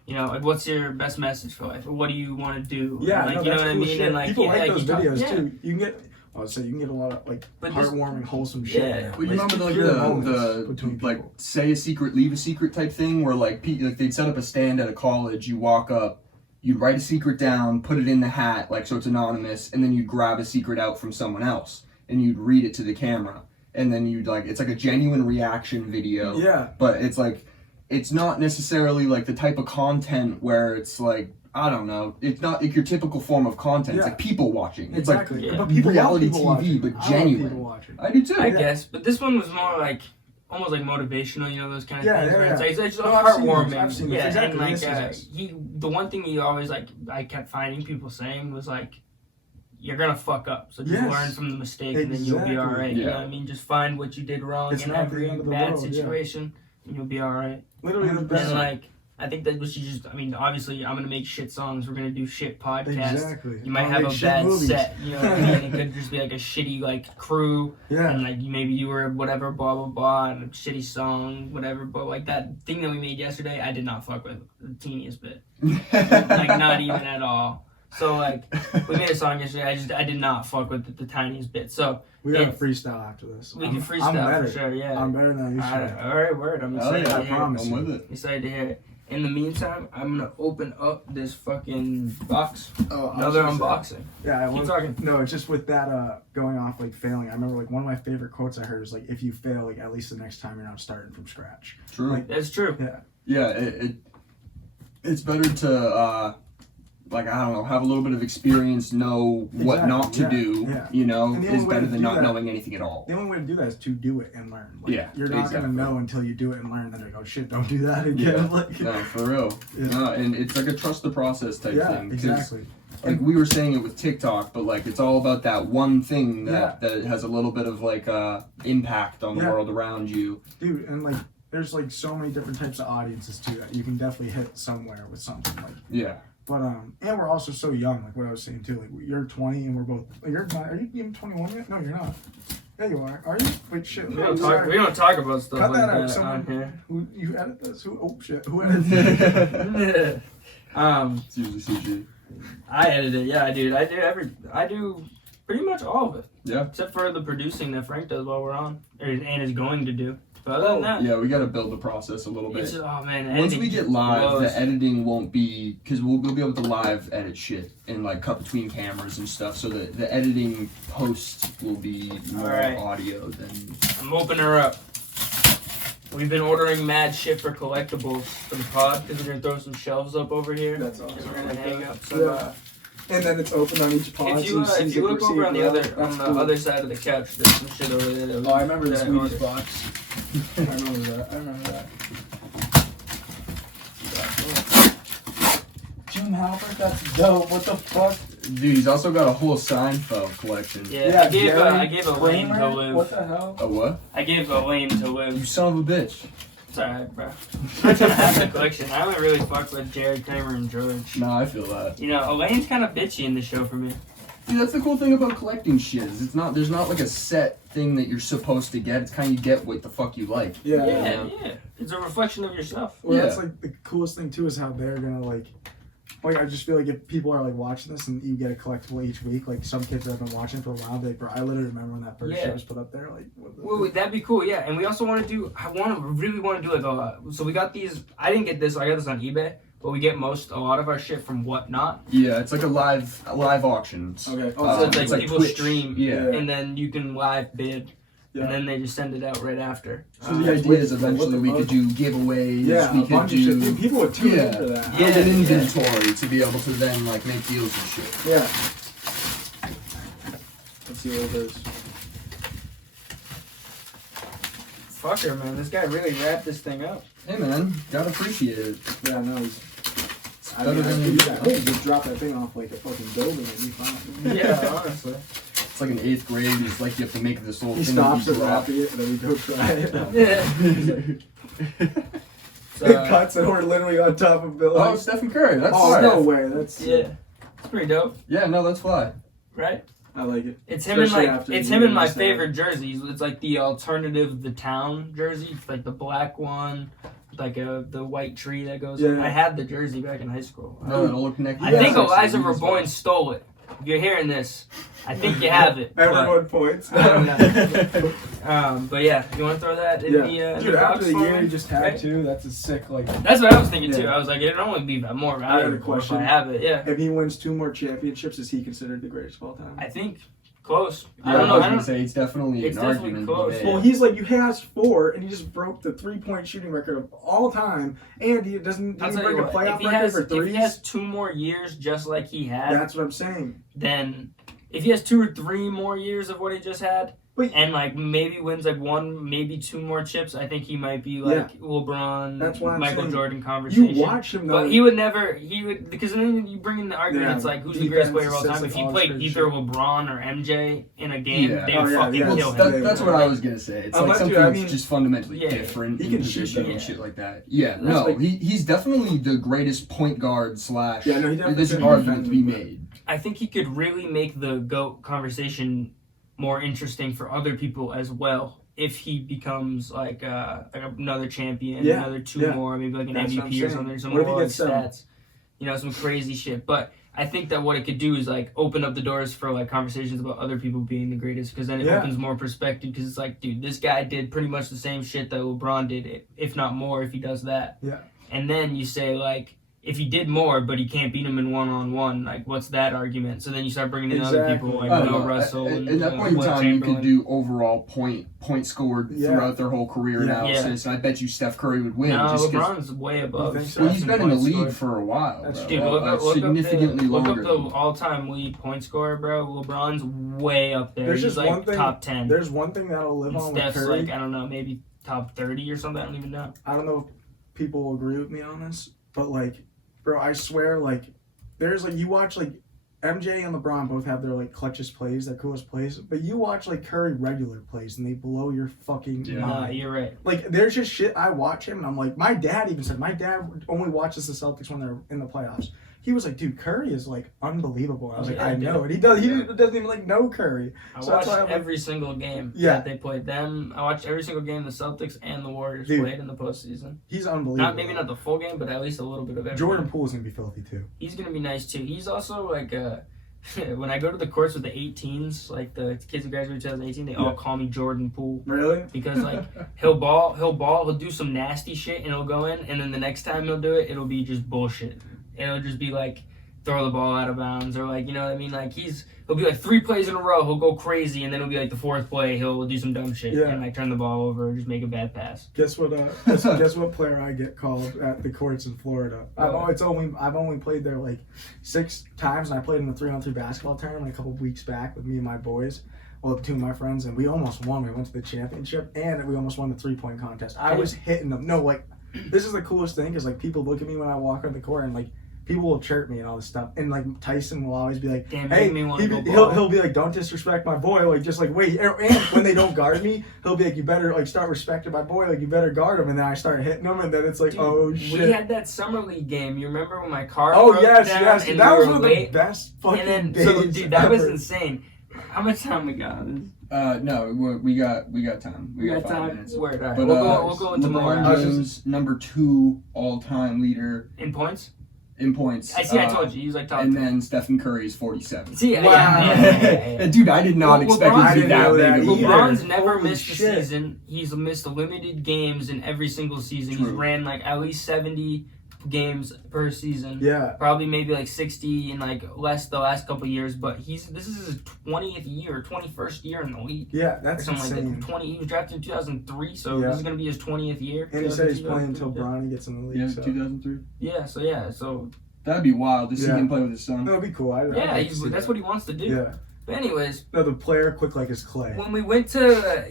you know, like what's your best message for life, or what do you want to do? Yeah, like, no, you know that's what cool I mean. Shit. And like people like those videos too. You can get. So you can get a lot of like heartwarming, wholesome shit. Yeah. Well, you remember like the like say a secret, leave a secret type thing, where like they'd set up a stand at a college. You walk up, you'd write a secret down, put it in the hat, like so it's anonymous, and then you'd grab a secret out from someone else and you'd read it to the camera, and then you'd like it's like a genuine reaction video. Yeah. But it's like it's not necessarily like the type of content where it's like. I don't know. It's not like your typical form of content. It's like people watching. It's like but people reality people TV, watching. but genuine. I do too. I guess, but this one was more like almost like motivational. You know, those kind of things. Yeah. Right? It's just heartwarming. I've seen yeah, exactly. and like the one thing he always like I kept finding people saying was like, you're gonna fuck up, so just learn from the mistake, and then you'll be all right. Yeah. You know what I mean? Just find what you did wrong in every bad situation, and you'll be all right. Literally the best. And like. I think that we should just, I mean, obviously, I'm going to make shit songs. We're going to do shit podcasts. Exactly. You might have a bad movies. Set. You know what I mean? It could just be like a shitty, like, crew. Yeah. And, like, maybe you were whatever, blah, blah, blah, and a shitty song, whatever. But, like, that thing that we made yesterday, I did not fuck with the teeniest bit. Like, not even at all. So, like, we made a song yesterday. I did not fuck with the tiniest bit. So, we got to freestyle after this. We can freestyle for sure, yeah. I'm better than you should. All right, word. I'm excited. I promise. I'm with it. Excited to hear it. In the meantime, I'm gonna open up this fucking box. Oh, another unboxing. Yeah, keep talking. No, it's just with that going off like failing. I remember like one of my favorite quotes I heard is like, if you fail, like at least the next time you're not starting from scratch. True. Like, that's true. Yeah. Yeah, it's better to like I don't know, have a little bit of experience, know what not to do. Yeah. You know, is better than not knowing anything at all. The only way to do that is to do it and learn. Like, you're not gonna know until you do it and learn. Then you're like, oh shit, don't do that again. Yeah. Like, no, for real. Yeah. No, and it's like a trust the process type thing. Exactly. Like we were saying it with TikTok, but like it's all about that one thing that has a little bit of like impact on the world around you. Dude, and like there's like so many different types of audiences too that you can definitely hit somewhere with something like. Yeah. But and we're also so young, like what I was saying too. Like you're 20 and we're both. Like, you're not. Are you even 21 yet? No, you're not. Yeah, you are. Are you? Wait, shit. We don't talk about stuff Cut like that out. that Someone, on here. who you edit this? Who? Oh shit. Who edited this? It's usually CG. I edit it. Yeah, dude. I do pretty much all of it. Yeah. Except for the producing that Frank does while we're on, and is going to do. But other than that, Yeah, we got to build the process a little bit. it's just, oh man. Once we get live, blows. the editing won't be, because we'll be able to live edit shit and like cut between cameras and stuff. So the editing post will be more audio than. I'm opening her up. We've been ordering mad shit for collectibles for the pod because we're gonna throw some shelves up over here. That's awesome. And we're gonna hang up some. And then it's open on each pod. If you look over on the other side of the couch, there's some shit over there. Oh, I remember the Swedish box. I remember that. Jim Halpert, that's dope. What the fuck? Dude, he's also got a whole Seinfeld collection. Yeah, I gave a lame to live. What the hell? A what? I gave a lame to live. You son of a bitch. It's alright, bro. I'm not trying to have the collection. I haven't really fucked with Jerry Kramer and George. No, I feel that. You know, Elaine's kind of bitchy in the show for me. See, that's the cool thing about collecting shit. Is there's not like a set thing that you're supposed to get. It's kind of you get what the fuck you like. Yeah. It's a reflection of yourself. Well, that's like the coolest thing too is how they're gonna like I just feel like if people are like watching this and you get a collectible each week, like some kids that have been watching for a while, they bro, I literally remember when that first shit was put up there. Like, well, that'd be cool, yeah. And we also want to do. Really want to do like so we got these. I didn't get this. I got this on eBay, but we get a lot of our shit from Whatnot. Yeah, it's like a live auction. Okay. So it's like people Twitch. stream, Yeah, and then you can live bid. Yeah. And then they just send it out right after. So the idea is eventually we could do giveables. Yeah, we a bunch of shit. Dude, people would tune in for that. Build an inventory to be able to then like make deals and shit. Yeah. Let's see what it is. Fucker, man, this guy really wrapped this thing up. Hey man, gotta appreciate it. Yeah, no. It's better than you just drop that thing off like a fucking building and you find it. Yeah, honestly. It's like in 8th grade. It's like you have to make this whole He thing. stops it, wrapping it, and then we go try it. Yeah. It cuts and we're literally on top of Bill. Oh, Stephen Curry. That's oh, fly. no way. That's yeah. It's pretty dope. Yeah, no, that's fly. Right? I like it. It's him in my favorite jerseys. It's like the alternative the town jersey. It's like the black one. Like the white tree that goes. Yeah. I had the jersey back in high school. No, it'll look neck. I think Eliza Verboin stole it. If you're hearing this, I think you have it. Everyone points. I don't know. But yeah, you want to throw that in the Dude, after the year he just had right? too, that's a sick like. That's what I was thinking too. I was like, it'd only be more I had a valuable if question. I have it. Yeah. If he wins 2 more championships, is he considered the greatest of all time? I think close. Yeah, I don't know. I was gonna say it's definitely It's an definitely argument. close. to be made. Well, he's like, you has 4, and he just broke the 3-point shooting record of all time, and he didn't I'll tell break you a what, playoff if he record has, for if threes. he has 2 more years just like he had, That's what I'm saying. then if he has 2 or 3 more years of what he just had, and like maybe wins like 1, maybe 2 more chips, I think he might be like LeBron, That's what I'm Michael saying. Jordan conversation. You watch him though, but he would never. Because then you bring in the argument. It's like who's the greatest player of all time? Defense, If he played either LeBron or MJ in a game, Yeah. they would fucking kill him. That's what I was gonna say. It's like something that's just fundamentally different he in can position shoot and shit like that. Yeah, no, he's definitely the greatest point guard slash. Yeah, no, he definitely there's an argument to be made. I think he could really make the GOAT conversation more interesting for other people as well if he becomes like another champion, another 2 more, maybe like an MVP or something, some more stats, some crazy shit. But I think that what it could do is like open up the doors for like conversations about other people being the greatest, because then it opens more perspective. Because it's like, dude, this guy did pretty much the same shit that LeBron did, if not more, if he does that. Yeah. And then you say like, if he did more, but he can't beat him in 1-on-1, like what's that argument? So then you start bringing in other people like Bill Russell. At that point in time, you could do overall point scored throughout their whole career analysis, and I bet you Steph Curry would win. No, just LeBron's way above. Well, he's been in the league for a while, bro. Dude, look significantly longer. Look up the all-time league point scorer, bro. LeBron's way up there. There's He's just like one thing, top 10. There's one thing that'll live and on Steph's with Curry. like, I don't know, maybe top 30 or something. I don't even know. I don't know if people will agree with me on this, but like, bro, I swear, like, there's like, you watch like MJ and LeBron both have their like clutchest plays, their coolest plays, but you watch like Curry regular plays and they blow your fucking mind. Nah, you're right. Like, there's just shit, I watch him and I'm like, my dad even said, my dad only watches the Celtics when they're in the playoffs. he was like, dude, Curry is like unbelievable. I was like, I know, and he doesn't even like know Curry. I watched every single game that they played them. I watched every single game the Celtics and the Warriors played in the postseason. He's unbelievable. Maybe not the full game, but at least a little bit of everything. Jordan Poole's gonna be filthy too. He's gonna be nice too. He's also like when I go to the courts with the 18s, like the kids who graduated 2018, they all call me Jordan Poole. Really? Because like he'll do some nasty shit and he'll go in, and then the next time he'll do it, it'll be just bullshit. It'll just be like throw the ball out of bounds, or like, you know what I mean? Like he'll be like 3 plays in a row, he'll go crazy, and then it'll be like the 4th play, he'll do some dumb shit and like turn the ball over, or just make a bad pass. Guess what? Guess what player I get called at the courts in Florida? I've only played there like 6 times, and I played in the 3-on-3 basketball tournament a couple of weeks back with me and my boys. Well, 2 of my friends, and we almost won. We went to the championship, and we almost won the 3-point contest. I was hitting them. No, like, this is the coolest thing, is like people look at me when I walk on the court, and like people will chirp me and all this stuff. And like Tyson will always be like, hey, he'll be like, don't disrespect my boy. Like, just like, wait. And when they don't guard me, he'll be like, you better like start respecting my boy. Like, you better guard him. And then I start hitting him, and then it's like, oh shit. We had that summer league game. You remember when my car broke down? Yes. And that was one of the best fucking days. So, dude, that was insane. How much time we got? No, we got time. We got 5 minutes. Word, all right. But, we'll go into more. LeBron James, number 2 all-time leader in points. I told you. He was like top. And then Stephen Curry is 47. See, wow. Yeah. Dude, I did not expect it to be that big. LeBron's never missed a season. He's missed limited games in every single season. True. He's ran like at least 70 games per season. Yeah. Probably maybe like 60 in like less the last couple of years, but this is his 20th year, 21st year in the league. Yeah, that's insane. Like that. He was drafted in 2003, so this is going to be his 20th year. And he said he's playing until Bronny gets in the league. Yeah, so. 2003. Yeah, so that'd be wild to see him play with his son. That'd be cool. That's what he wants to do. Yeah. But anyways, no, the player quick like his Clay. When we went to,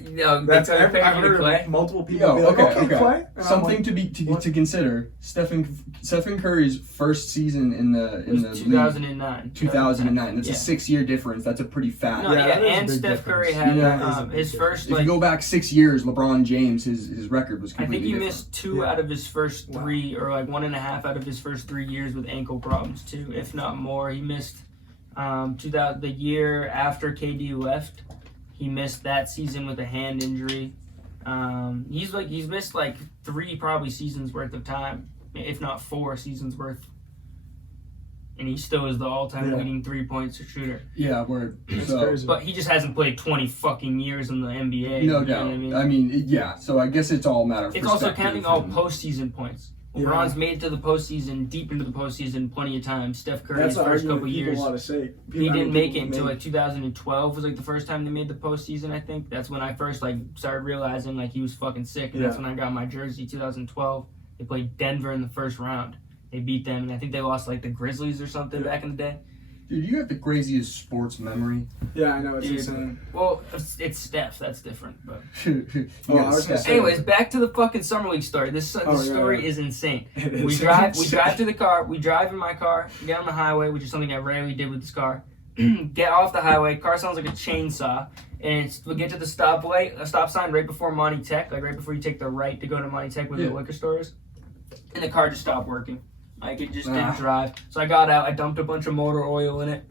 that's I've heard Clay. Multiple people be like, okay. Clay. And something to consider. Stephen Curry's first season in the 2009. League, 2009. That's a 6-year difference. That's a pretty fat. And Steph Curry had his first. If you go back 6 years, LeBron James, his record was completely different. I think he missed 2 out of his first 3, or like 1.5 out of his first 3 years with ankle problems too, if not more. He missed. The year after KD left, he missed that season with a hand injury. He's missed like 3 probably seasons worth of time, if not 4 seasons worth. And he still is the all-time leading 3-point shooter. Yeah, word. Crazy. But he just hasn't played 20 fucking years in the NBA. No doubt. I mean, so I guess it's all a matter of perspective. It's also counting all postseason points. LeBron's made it to the postseason, deep into the postseason, plenty of times. Steph Curry, his first couple years, he didn't make it until like 2012 was like the first time they made the postseason. I think that's when I first like started realizing like he was fucking sick. And that's when I got my jersey. 2012, they played Denver in the first round. They beat them, and I think they lost like the Grizzlies or something back in the day. Dude, you have the craziest sports memory. Yeah, I know. It's insane. Well, it's Steph. That's different. But anyways, back to the fucking summer league story. This story is insane. We drive to the car. We drive in my car. Get on the highway, which is something I rarely did with this car. Get off the highway. Car sounds like a chainsaw. And we get to the stop sign right before Monty Tech, like right before you take the right to go to Monty Tech where the liquor store is. And the car just stopped working. Like, it just didn't drive. So I got out. I dumped a bunch of motor oil in it.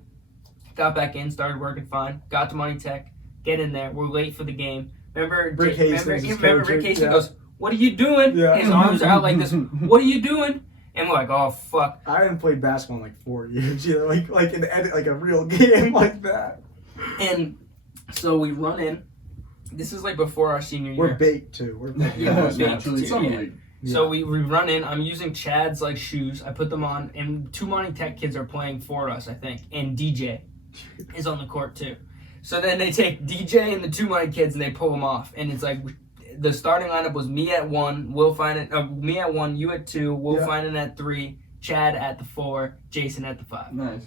Got back in. Started working fine. Got to Monty Tech. Get in there. We're late for the game. Remember Rick Hastings goes, what are you doing? Yeah. His arms are out like this. What are you doing? And we're like, oh, fuck. I haven't played basketball in like 4 years. You know, like in the edit, like a real game like that. And so we run in. This is like before our senior year. We're baked, too. We're baked. Naturally. So we run in. I'm using Chad's like shoes. I put them on, and 2 Monty Tech kids are playing for us, I think, and DJ is on the court too. So then they take DJ and the 2 Monty kids and they pull them off, and it's like the starting lineup was me at 1, me at 1, you at 2, Will Finan at 3, Chad at the 4, Jason at the 5. Nice.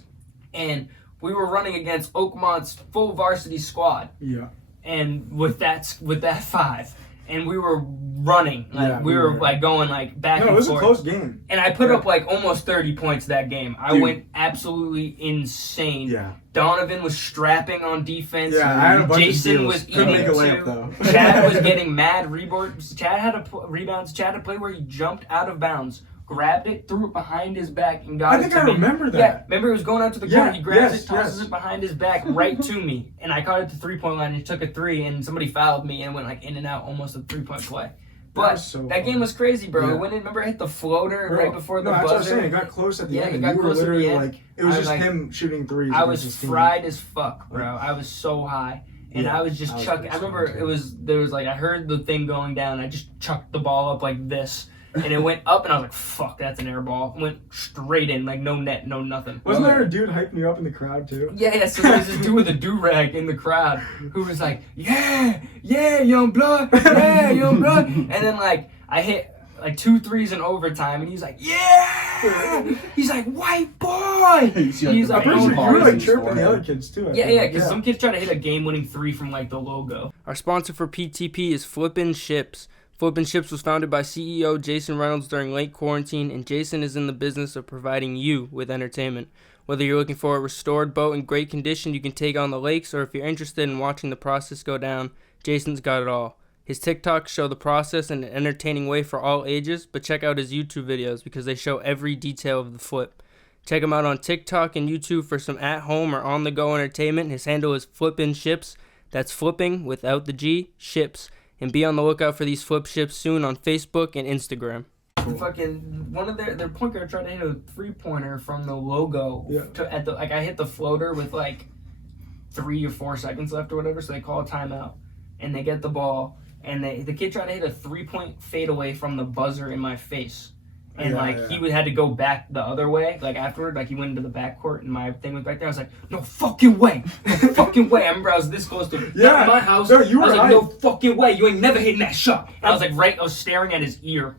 And we were running against Oakmont's full varsity squad. Yeah. And with that 5. And we were running, we were like going like back and forth. No, it was a close game. And I put up like almost 30 points that game. I went absolutely insane. Yeah. Donovan was strapping on defense. Yeah, I had a bunch Jason of was Couldn't eating make a layup, though. Chad was getting mad rebounds. Chad had rebounds. Chad had a play where he jumped out of bounds grabbed it, threw it behind his back, and got it. I think I remember that. Yeah, remember it was going out to the corner. He grabs it, tosses it behind his back right to me, and I caught it at the 3-point line. And he took a 3, and somebody fouled me and went like in and out almost a 3-point play. But that game was crazy, bro. When remember I hit the floater right before the buzzer. That's what I'm saying. It got close at the end. It got close at the end. Like, it was just him shooting threes. I was fried as fuck, bro. I was so high. And I was just chucking. I remember there was like, I heard the thing going down. I just chucked the ball up like this. And it went up, and I was like, fuck, that's an air ball. It went straight in, like no net, no nothing. Wasn't there a dude hyping you up in the crowd, too? Yeah, so there was this dude with a do-rag in the crowd who was like, yeah, young blood, yeah, young blood. And then, like, I hit, like, 2 threes in overtime, and he's like, yeah! He's like, white boy! He's like, I'm pretty sure you were, like, chirping the other kids, too. Yeah, because some kids try to hit a game-winning 3 from, like, the logo. Our sponsor for PTP is Flippin' Ships. Flippin' Ships was founded by CEO Jason Reynolds during late quarantine, and Jason is in the business of providing you with entertainment. Whether you're looking for a restored boat in great condition you can take on the lakes, or if you're interested in watching the process go down, Jason's got it all. His TikToks show the process in an entertaining way for all ages, but check out his YouTube videos because they show every detail of the flip. Check him out on TikTok and YouTube for some at-home or on-the-go entertainment. His handle is Flippin' Ships. That's flipping without the G, ships. And be on the lookout for these flip ships soon on Facebook and Instagram. Fucking one of their point guard tried to hit a 3-pointer from the logo. I hit the floater with like 3 or 4 seconds left or whatever, so they call a timeout and they get the ball and the kid tried to hit a 3-point fadeaway from the buzzer in my face. And he had to go back the other way, like afterward, like he went into the backcourt and my thing was back there. I was like, no fucking way. No fucking way. I remember I was this close to my house. No, you were I was like, no fucking way. You ain't never hitting that shot. And I was like, I was staring at his ear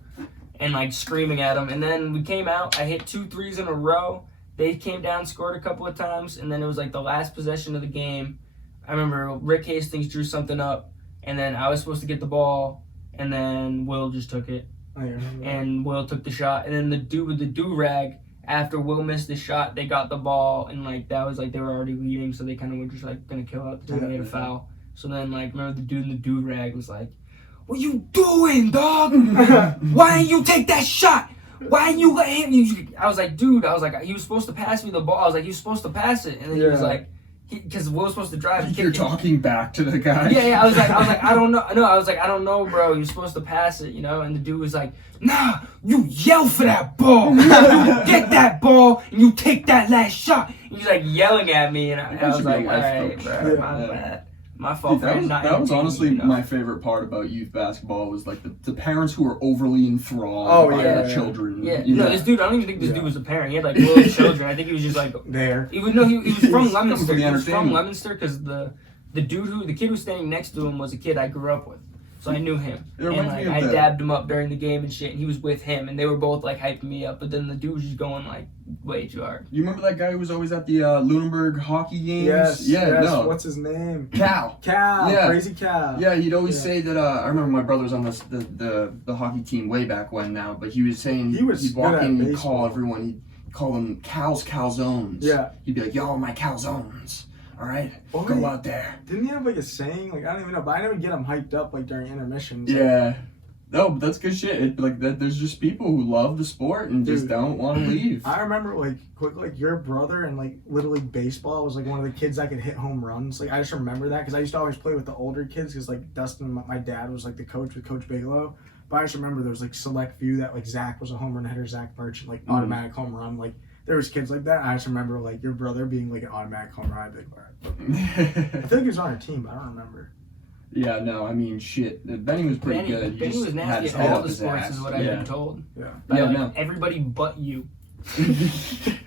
and like screaming at him. And then we came out. I hit 2 threes in a row. They came down, scored a couple of times. And then it was like the last possession of the game. I remember Rick Hastings drew something up. And then I was supposed to get the ball. And then Will just took it. And Will took the shot, and then the dude with the do-rag, after Will missed the shot, they got the ball, and like that was like they were already leading, so they kind of were just like gonna kill out the time they had a foul. So then like remember the dude in the do-rag was like, "What you doing, dog? Why didn't you take that shot? Why didn't you let him?" I was like, dude, he was supposed to pass me the ball. I was like, he was supposed to pass it, and then he was like. Because Will was supposed to drive. You're talking back to the guy. Yeah. I was like, I don't know. No, I was like, I don't know, bro. You're supposed to pass it, you know. And the dude was like, nah, you yell for that ball. You get that ball and you take that last shot. And he's like yelling at me, and I was like, all right, bro, my bad. My fault. That was honestly my favorite part about youth basketball was like the parents who were overly enthralled by their children. Yeah. No, this dude, I don't even think this dude was a parent. He had like little children. I think he was just like there. He was from Leominster. He was from Leominster because the kid who was standing next to him was a kid I grew up with. So I knew him. And like I dabbed him up during the game and shit, and he was with him, and they were both like hyping me up, but then the dude was just going like way too hard. You remember that guy who was always at the Lunenburg hockey games? Yes. No. What's his name? Cal. Yeah. Crazy Cal. Yeah, he'd always say that. I remember my brother was on the hockey team way back when now, but he was saying he'd walk in and he'd call everyone. He'd call them Cal's calzones. Yeah. He'd be like, "Yo, my calzones. All right, go out there." Didn't he have like a saying? Like I don't even know, but I never get him hyped up like during intermissions. Yeah. No, but that's good shit. Like that, there's just people who love the sport and just don't want to leave. I remember like your brother and like Little League baseball was like one of the kids that could hit home runs. Like I just remember that because I used to always play with the older kids because like Dustin, my dad was like the coach with Coach Bigelow. But I just remember there was like select few that like Zach was a home run hitter, Zach Merchant, like automatic home run. Like there was kids like that. I just remember like your brother being like an automatic home run. I'd be like, all right. I feel like he was on our team, but I don't remember. Yeah, no, I mean, shit. Benny was pretty good. Benny was nasty at all the sports, is what I've been told. Yeah. Everybody but you.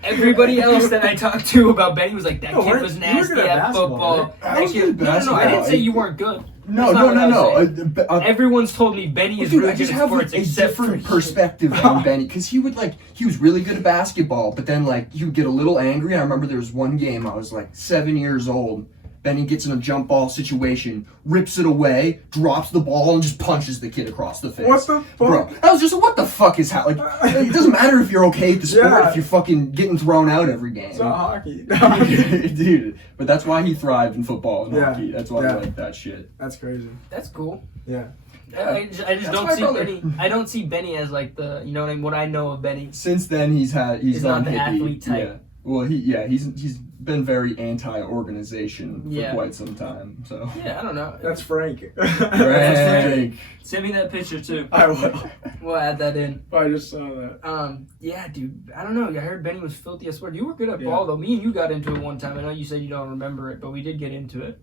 Everybody else that I talked to about Benny was like, that kid was nasty at football. Right? I didn't say you weren't good. No. Everyone's told me Benny is really good at sports, except for different perspective on Benny, because he was really good at basketball, but then like he would get a little angry. I remember there was one game I was like 7 years old, Benny gets in a jump ball situation, rips it away, drops the ball, and just punches the kid across the face. What the fuck? Bro, that was just, what the fuck is happening? Like, it doesn't matter if you're okay at the sport if you're fucking getting thrown out every game. It's not hockey. Dude, but that's why he thrived in football and hockey. That's why I like that shit. That's crazy. That's cool. Yeah. I just don't see Benny. I don't see Benny as like the, you know what I mean? What I know of Benny. Since then, he's not done the hippie. athlete type. Yeah. Well, he's been very anti-organization for quite some time. So yeah, I don't know. That's Frank. Frank. Send me that picture too. I will. We'll add that in. I just saw that. Yeah, dude. I don't know. I heard Benny was filthy as fuck. You were good at ball though. Me and you got into it one time. I know you said you don't remember it, but we did get into it.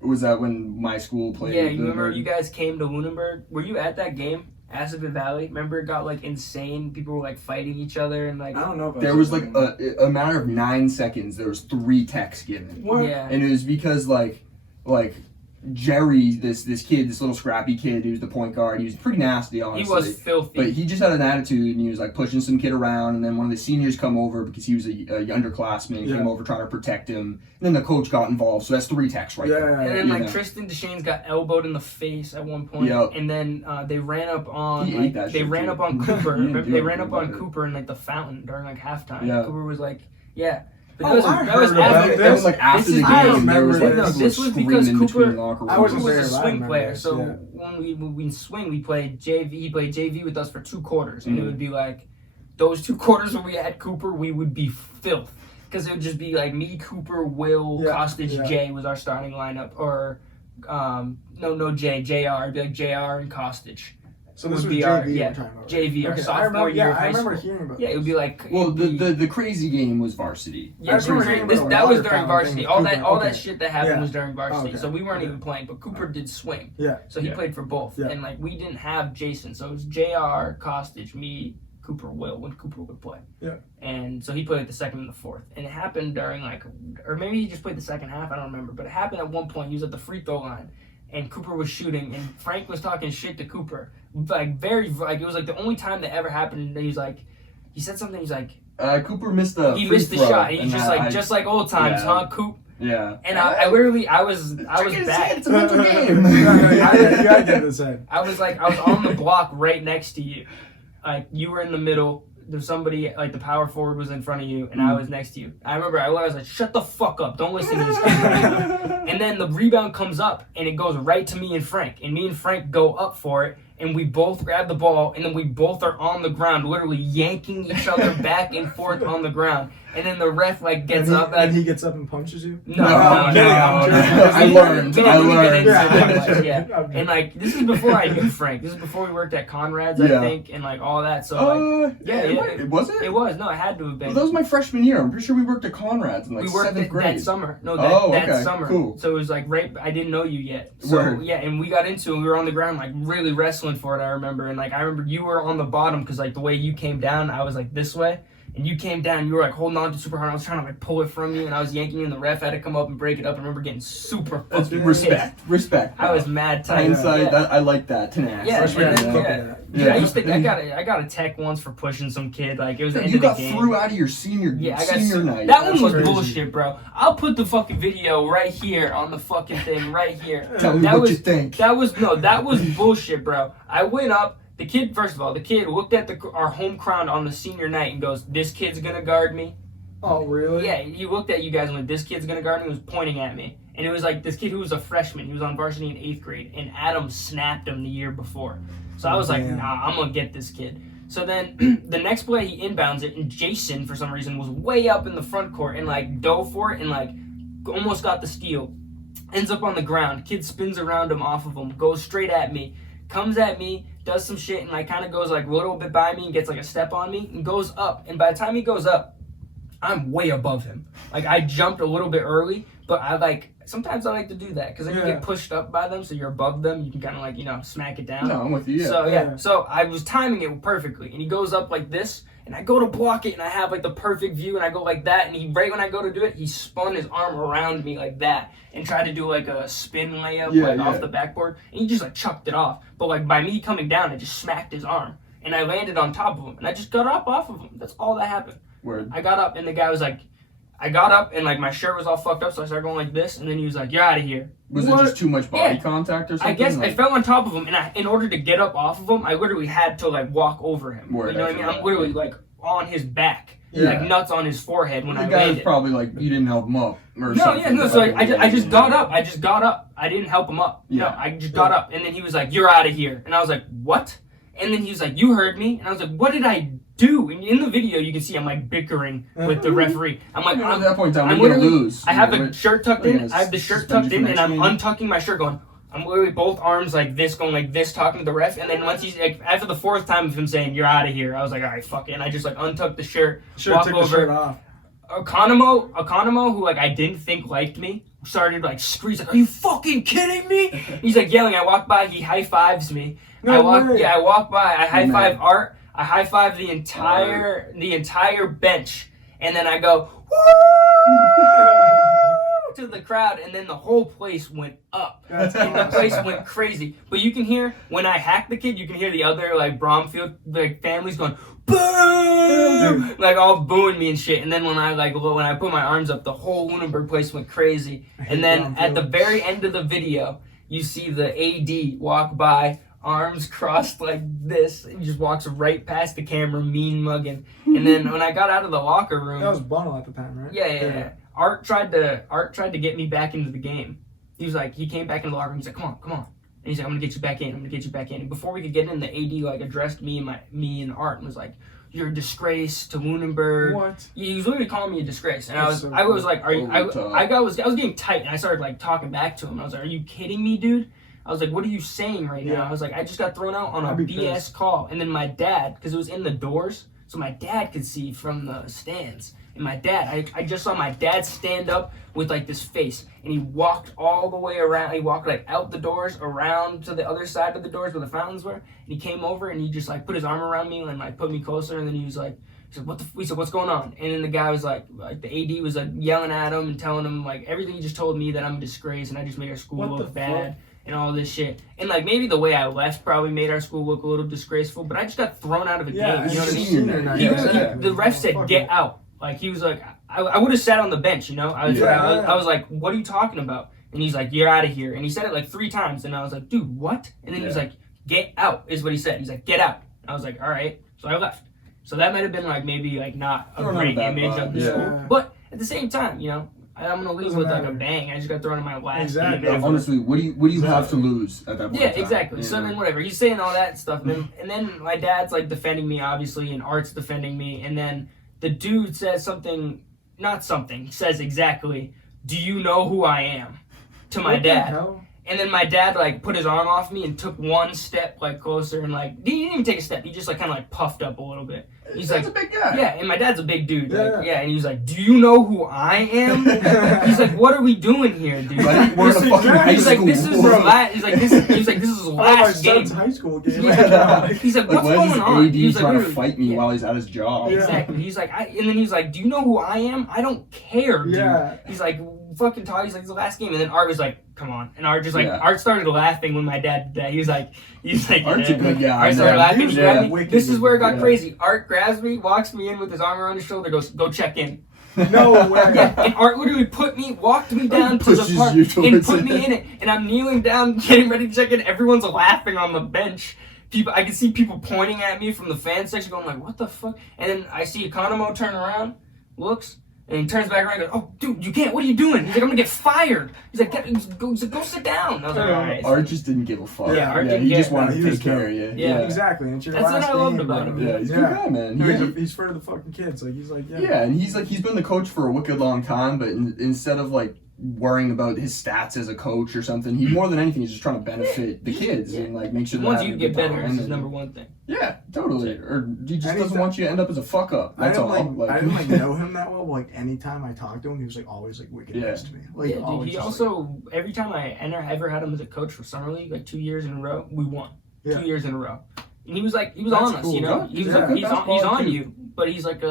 Was that when my school played? Yeah, you remember you guys came to Lunenburg? Were you at that game? Assabet Valley? Remember it got like insane? People were like fighting each other and like... I don't know if there was like a matter of 9 seconds, there was 3 techs given. What? Yeah. And it was because like Jerry, this kid, this little scrappy kid, he was the point guard. He was pretty nasty, honestly. He was filthy. But he just had an attitude, and he was like pushing some kid around. And then one of the seniors come over because he was a underclassman, came over trying to protect him. And then the coach got involved. So that's 3 techs right there. And then like Tristan Deschaines got elbowed in the face at one point. And then they ran up on Cooper. They ran up on Cooper in like the fountain during like halftime. Yeah. Cooper was like, That was like after the game. There was like this was because Cooper was a swing player. So when we swing, we played JV. He played JV with us for 2 quarters, and it would be like those 2 quarters when we had Cooper, we would be filth because it would just be like me, Cooper, Will, Kostic, Jay was our starting lineup, or JR. It'd be like JR and Kostic. So this would be JV. JV, our sophomore year of high school. I remember hearing about it would be like... Well, the crazy game was varsity. Yeah, that was during varsity. All that shit that happened was during varsity. So we weren't even playing, but Cooper did swing. Yeah. So he played for both. And like we didn't have Jason. So it was JR, Kostic, me, Cooper, Will, when Cooper would play. Yeah. And so he played the second and the fourth. And it happened during like... Or maybe he just played the second half, I don't remember. But it happened at one point. He was at the free throw line. And Cooper was shooting, and Frank was talking shit to Cooper. Like, it was like the only time that ever happened. He said something, he's like... Cooper missed the He missed the shot. He's just like old times, huh, Coop? Yeah. And I was back. It's a mental game. I was on the block right next to you. Like, you were in the middle. There's somebody, like the power forward was in front of you, and I was next to you. I remember I was like, shut the fuck up. Don't listen to this kid right now. And then the rebound comes up, and it goes right to me and Frank. And me and Frank go up for it, and we both grab the ball, and then we both are on the ground, literally yanking each other back and forth on the ground. And then the ref gets up. And he gets up and punches you? No. I learned. Yeah. And like, this is before I knew Frank. This is before we worked at Conrad's, I think, and like all that. So was it? It was. No, it had to have been. Well, that was my freshman year. I'm pretty sure we worked at Conrad's in like 7th grade. That summer. No, that summer. Cool. So it was like I didn't know you yet. So and we got into it. We were on the ground like really wrestling for it. I remember, and like I remember you were on the bottom because like the way you came down, I was like this way. And you came down, you were like holding on to super hard. I was trying to like pull it from you, and I was yanking you, and the ref had to come up and break it up. I remember getting super fucking respect. I was mad tight. Hindsight, I like that tenacity. I got a tech once for pushing some kid. Like it was the end of the game. You got threw out of your senior night. That one was bullshit, bro. I'll put the fucking video right here on the fucking thing right here. Tell me what you think. That was bullshit, bro. I went up. The kid looked at our home crowd on the senior night and goes, "This kid's gonna guard me." Oh, really? Yeah, he looked at you guys and went, "This kid's gonna guard me." He was pointing at me. And it was like this kid who was a freshman. He was on varsity in 8th grade. And Adam snapped him the year before. So I was like, nah, I'm gonna get this kid. So then the next play, he inbounds it. And Jason, for some reason, was way up in the front court and like dove for it and like almost got the steal. Ends up on the ground. Kid spins around him off of him. Goes straight at me. Comes at me. Does some shit and like kind of goes like a little bit by me and gets like a step on me and goes up. And by the time he goes up, I'm way above him. Like I jumped a little bit early, but sometimes I like to do that because then you get pushed up by them, so you're above them. You can kind of like smack it down. No, I'm with you. Yeah. So I was timing it perfectly, and he goes up like this, and I go to block it, and I have like the perfect view, and I go like that, and right when I go to do it, he spun his arm around me like that and tried to do like a spin layup off the backboard, and he just like chucked it off. But like by me coming down, I just smacked his arm, and I landed on top of him, and I just got up off of him. That's all that happened. Word. I got up, and the guy was like, I got up and like my shirt was all fucked up, so I started going like this, and then he was like, "You're out of here." Was it just too much body contact or something? I guess like, I fell on top of him, and in order to get up off of him, I literally had to like walk over him. You know what I mean? I'm literally like on his back, like nuts on his forehead when I landed. The guy was probably like, you didn't help him up or something. So I just got up. I just got up. I didn't help him up. Yeah. No, I just got up, and then he was like, "You're out of here," and I was like, "What?" And then he was like, "You heard me," and I was like, "What did I do?" And in the video, you can see I'm like bickering with the referee. I'm like, at that point in time, we're gonna lose. I have the shirt tucked in. I have the shirt tucked in, and I'm untucking my shirt, going. I'm literally both arms like this, going like this, talking to the ref. And then once he's like, after the fourth time of him saying, "You're out of here," I was like, "All right, fuck it." And I just like untucked the shirt, walk over. The shirt off. Economo, who like I didn't think liked me, started like screaming, like, "Are you fucking kidding me?" He's like yelling. I walk by, he high fives me. I walk by, I high five Art. I high five the entire bench, and then I go woo to the crowd, and then the whole place went up. And the place went crazy. But you can hear when I hack the kid, you can hear the other like Bromfield like families going boom, like all booing me and shit. And then when I put my arms up, the whole Lunenburg place went crazy. And then at the very end of the video, you see the AD walk by, arms crossed like this, and he just walks right past the camera, mean mugging. And then when I got out of the locker room, that was Bono at the time, right? Yeah. Art tried to get me back into the game. He was like, he came back into the locker room. He's like, come on. And he's like, I'm gonna get you back in. And before we could get in, the AD like addressed me and Art and was like, "You're a disgrace to Lunenburg." What? He was literally calling me a disgrace, and I was like, "Are you?" I was getting tight, and I started like talking back to him. I was like, "Are you kidding me, dude?" I was like, "What are you saying right now?" I was like, "I just got thrown out on a BS call." And then my dad, because it was in the doors, so my dad could see from the stands. And my dad, I just saw my dad stand up with like this face, and he walked all the way around. He walked like out the doors, around to the other side of the doors where the fountains were, and he came over and he just like put his arm around me and like put me closer. And then he said, we said, "What's going on?" And then the guy was like the AD was like yelling at him and telling him like everything he just told me, that I'm a disgrace and I just made our school look bad. And all this shit. And like maybe the way I left probably made our school look a little disgraceful, but I just got thrown out of a game. You know what I mean? The ref said, "Get out." Like he was like, I would have sat on the bench, you know? I was like, "What are you talking about?" And he's like, "You're out of here." And he said it like 3 times, and I was like, "Dude, what?" And then he was like, "Get out," is what he said. He's like, "Get out." And I was like, "All right." So I left. So that might have been like maybe like not a great image of the school. But at the same time, you know, I'm gonna leave with like a bang. I just got thrown in my last game. Honestly, what do you have to lose at that point? Yeah, exactly. So then whatever. He's saying all that stuff, and then my dad's like defending me, obviously, and Art's defending me, and then the dude says says exactly, "Do you know who I am?" to my dad. And then my dad like put his arm off me and took 1 step like closer, and like he didn't even take a step. He just like kind of like puffed up a little bit. He's like, a big guy. Yeah, and my dad's a big dude. And he was like, "Do you know who I am?" He's like, "What are we doing here, dude?" He's like, "This is last." He's like, "This is last game." High school game. He's like, "What's going on?" He's trying to fight me while he's at his job. Exactly. He's like, and then he's like, "Do you know who I am? I don't care, dude." He's like, "Fucking talk." He's like, "It's the last game," and then Art was like, "Come on," and Art just like Art started laughing when my dad did that. He was like, Art's a good guy. Art started laughing. This is where it got crazy. Art grabs me, walks me in with his arm around his shoulder, goes, "Go check in." No way. And Art literally walked me down to the park and put me in it. And I'm kneeling down, getting ready to check in. Everyone's laughing on the bench. I can see people pointing at me from the fan section, going like, "What the fuck?" And then I see Economo turn around, looks, and he turns back around and goes, "Oh, dude, you can't. What are you doing?" He's like, "I'm gonna get fired." He's like, go sit down. I was like, "All right." Art just didn't give a fuck. He just wanted to take care of you. Yeah, exactly. And that's what I loved about him. Yeah, he's a good guy, man. He's for the fucking kids. Like he's like, and he's been the coach for a wicked long time, but instead of like worrying about his stats as a coach or something, he more than anything is just trying to benefit the kids and like make sure that once you get better is his number one thing. Yeah, totally. Or he just doesn't want you to end up as a fuck up. That's all. I didn't like know him that well, but like anytime I talked to him, he was like always like wicked nice to me. Like dude, he also every time I ever had him as a coach for summer league, like 2 years in a row, we won. 2 years in a row. And he was on us, you know? He was like, he's on you, but he's like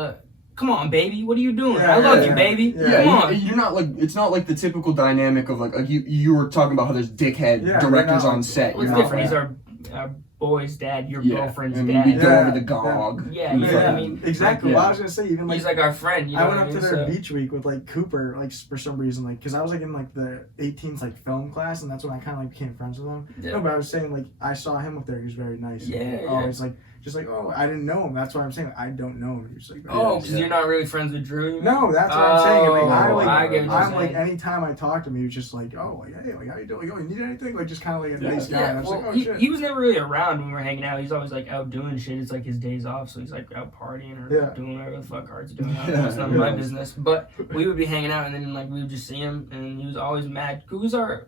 "Come on, baby. What are you doing? I love you, baby. Come on." You're not like, it's not like the typical dynamic of like you were talking about how there's dickhead directors on set. Well, it's different. He's our boy's dad, your Yeah. girlfriend's I mean, dad. we go Yeah. over the GOG. Yeah, you know what I mean? Exactly. Yeah. Well, I was gonna say even like He's like our friend. You know I went what up I to mean? their So- beach week with like Cooper, like for some reason, like because I was like in like the 18s like film class, and that's when I kind of like became friends with him. Yeah. No, but I was saying like I saw him up there. He was very nice. Yeah, Oh, yeah. it's like just like oh, I didn't know him. That's why I'm saying I don't know him. He's like Oh, very because nice. you're not really friends with Drew? You mean? No, that's what I'm saying. Like, I get what you're I'm like saying. anytime I talk to him, he was just like, oh, like hey, like how you doing? Like, oh, you need anything? Like just kind of like a nice guy. Yeah, And I was well, like, oh he, shit. he was never really around when we were hanging out. He's always like out doing shit. It's like his days off, so he's like out partying or Yeah. doing whatever the fuck Art's doing. Yeah, It's none of my yeah. business. But we would be hanging out, and then like we would just see him, and he was always mad. He was our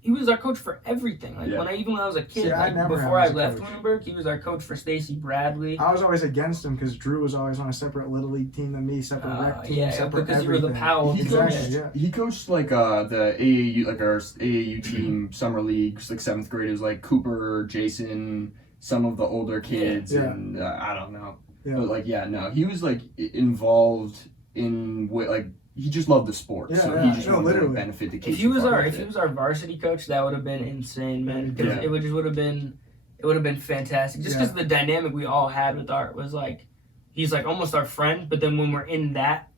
he was our coach for everything. Like Yeah. when I was a kid, See, I like, never before had I him as a left coach. Lunenburg, he was our coach for Stacy Bradley. I was always against him because Drew was always on a separate little league team than me, separate rec team, yeah, separate because everything. you were the Powell. He Exactly, coached, yeah. he coached like the AAU, like our AAU team summer leagues, like 7th grade. It was like Cooper, Jason, some of the older kids, Yeah. and I don't know. Yeah. But like, yeah, no, he was like involved in like he just loved the sport, Yeah, so yeah. he just No, wanted to literally. benefit the kids. If he was who our fucked with it. varsity coach, that would have been insane, man. Because Yeah. it would have been fantastic. Just because the dynamic we all had with Art was like, he's like almost our friend, but then when we're in that,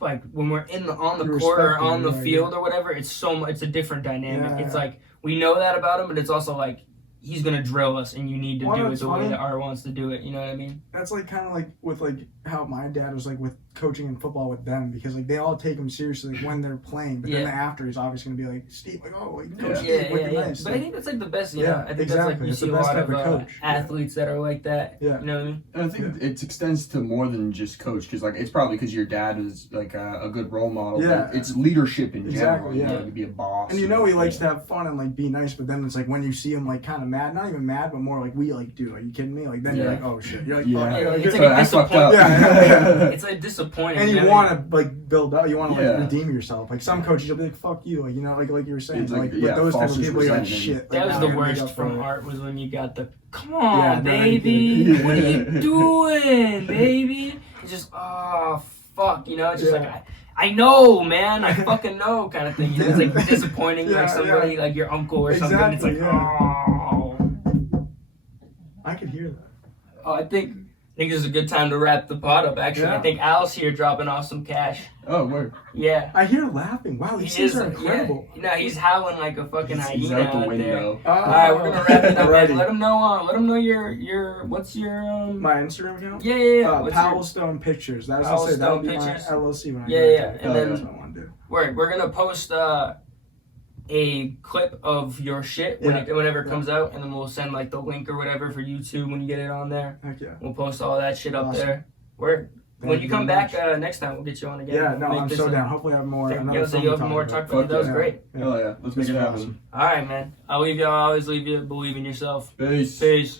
like when we're on the You court or respect him, on the yeah, field or whatever, it's a different dynamic. Yeah, It's yeah. like we know that about him, but it's also like he's gonna drill us, and you need to Well, do it that's the way funny. that Art wants to do it. You know what I mean? That's like kind of like with like how my dad was like with coaching in football with them because like they all take him seriously like, when they're playing, but then after he's obviously gonna be like Steve, like oh like Coach Steve, wicked nice. But I think that's like the best. You Yeah, know, I think exactly. that's like you It's the see a best lot type of of coach. Yeah. athletes that are like that. Yeah. You know what I mean? And I think it extends to more than just coach, because like it's probably because your dad is like a good role model. Yeah. But it's leadership in general. Exactly, You know, yeah. to be a boss. And you know he likes to have fun and like be nice, but then it's like when you see him like kind of mad, not even mad, but more like we like do. Are you kidding me? Like then you're Yeah. like oh shit, you're like Yeah. fuck, you're like, It's So like a I fucked up. Yeah. It's like disappointing. and you know? want to like build up, you want to like Yeah. redeem yourself. Like some coaches will be like fuck you, like you know like you were saying, It's like like, with those type of false people you're like resentment. shit. That like, was now the I gotta make worst up for from it. Art was when you got the come on Yeah, baby, yeah. what are you doing, baby? It's just oh fuck, you know, it's just Yeah. like I know, man, I fucking know kind of thing. You know, it's like disappointing, Yeah, like somebody like your uncle or something. It's Exactly, like oh. I could hear that. Oh, I think this is a good time to wrap the pod up. Actually, Yeah. I think Al's here dropping off some cash. Oh, word. Yeah. I hear laughing. Wow, these things are incredible. Yeah. No, he's howling like a fucking He's hyena out the out there. window. All right, we're gonna wrap it up. Alrighty. Man. Let him know. Your what's your My Instagram account? yeah. What's Powell your, Stone Pictures. That was Powell gonna say that would Stone be Pictures? my LLC when I Yeah, go yeah, to and then- that's what I want to do. we're gonna post a clip of your shit whenever it comes out, and then we'll send like the link or whatever for YouTube when you get it on there. Heck yeah. We'll post all that shit up Awesome. there. When Thank you come very back much. next time, we'll get you on again. Yeah, no, Make I'm this so a- down. Hopefully I have more. Yeah, so you have more to talk about. Fuck That was yeah. great. Hell yeah. Let's make This it was happen. awesome. All right, man. I always leave you. Believe in yourself. Peace. Peace.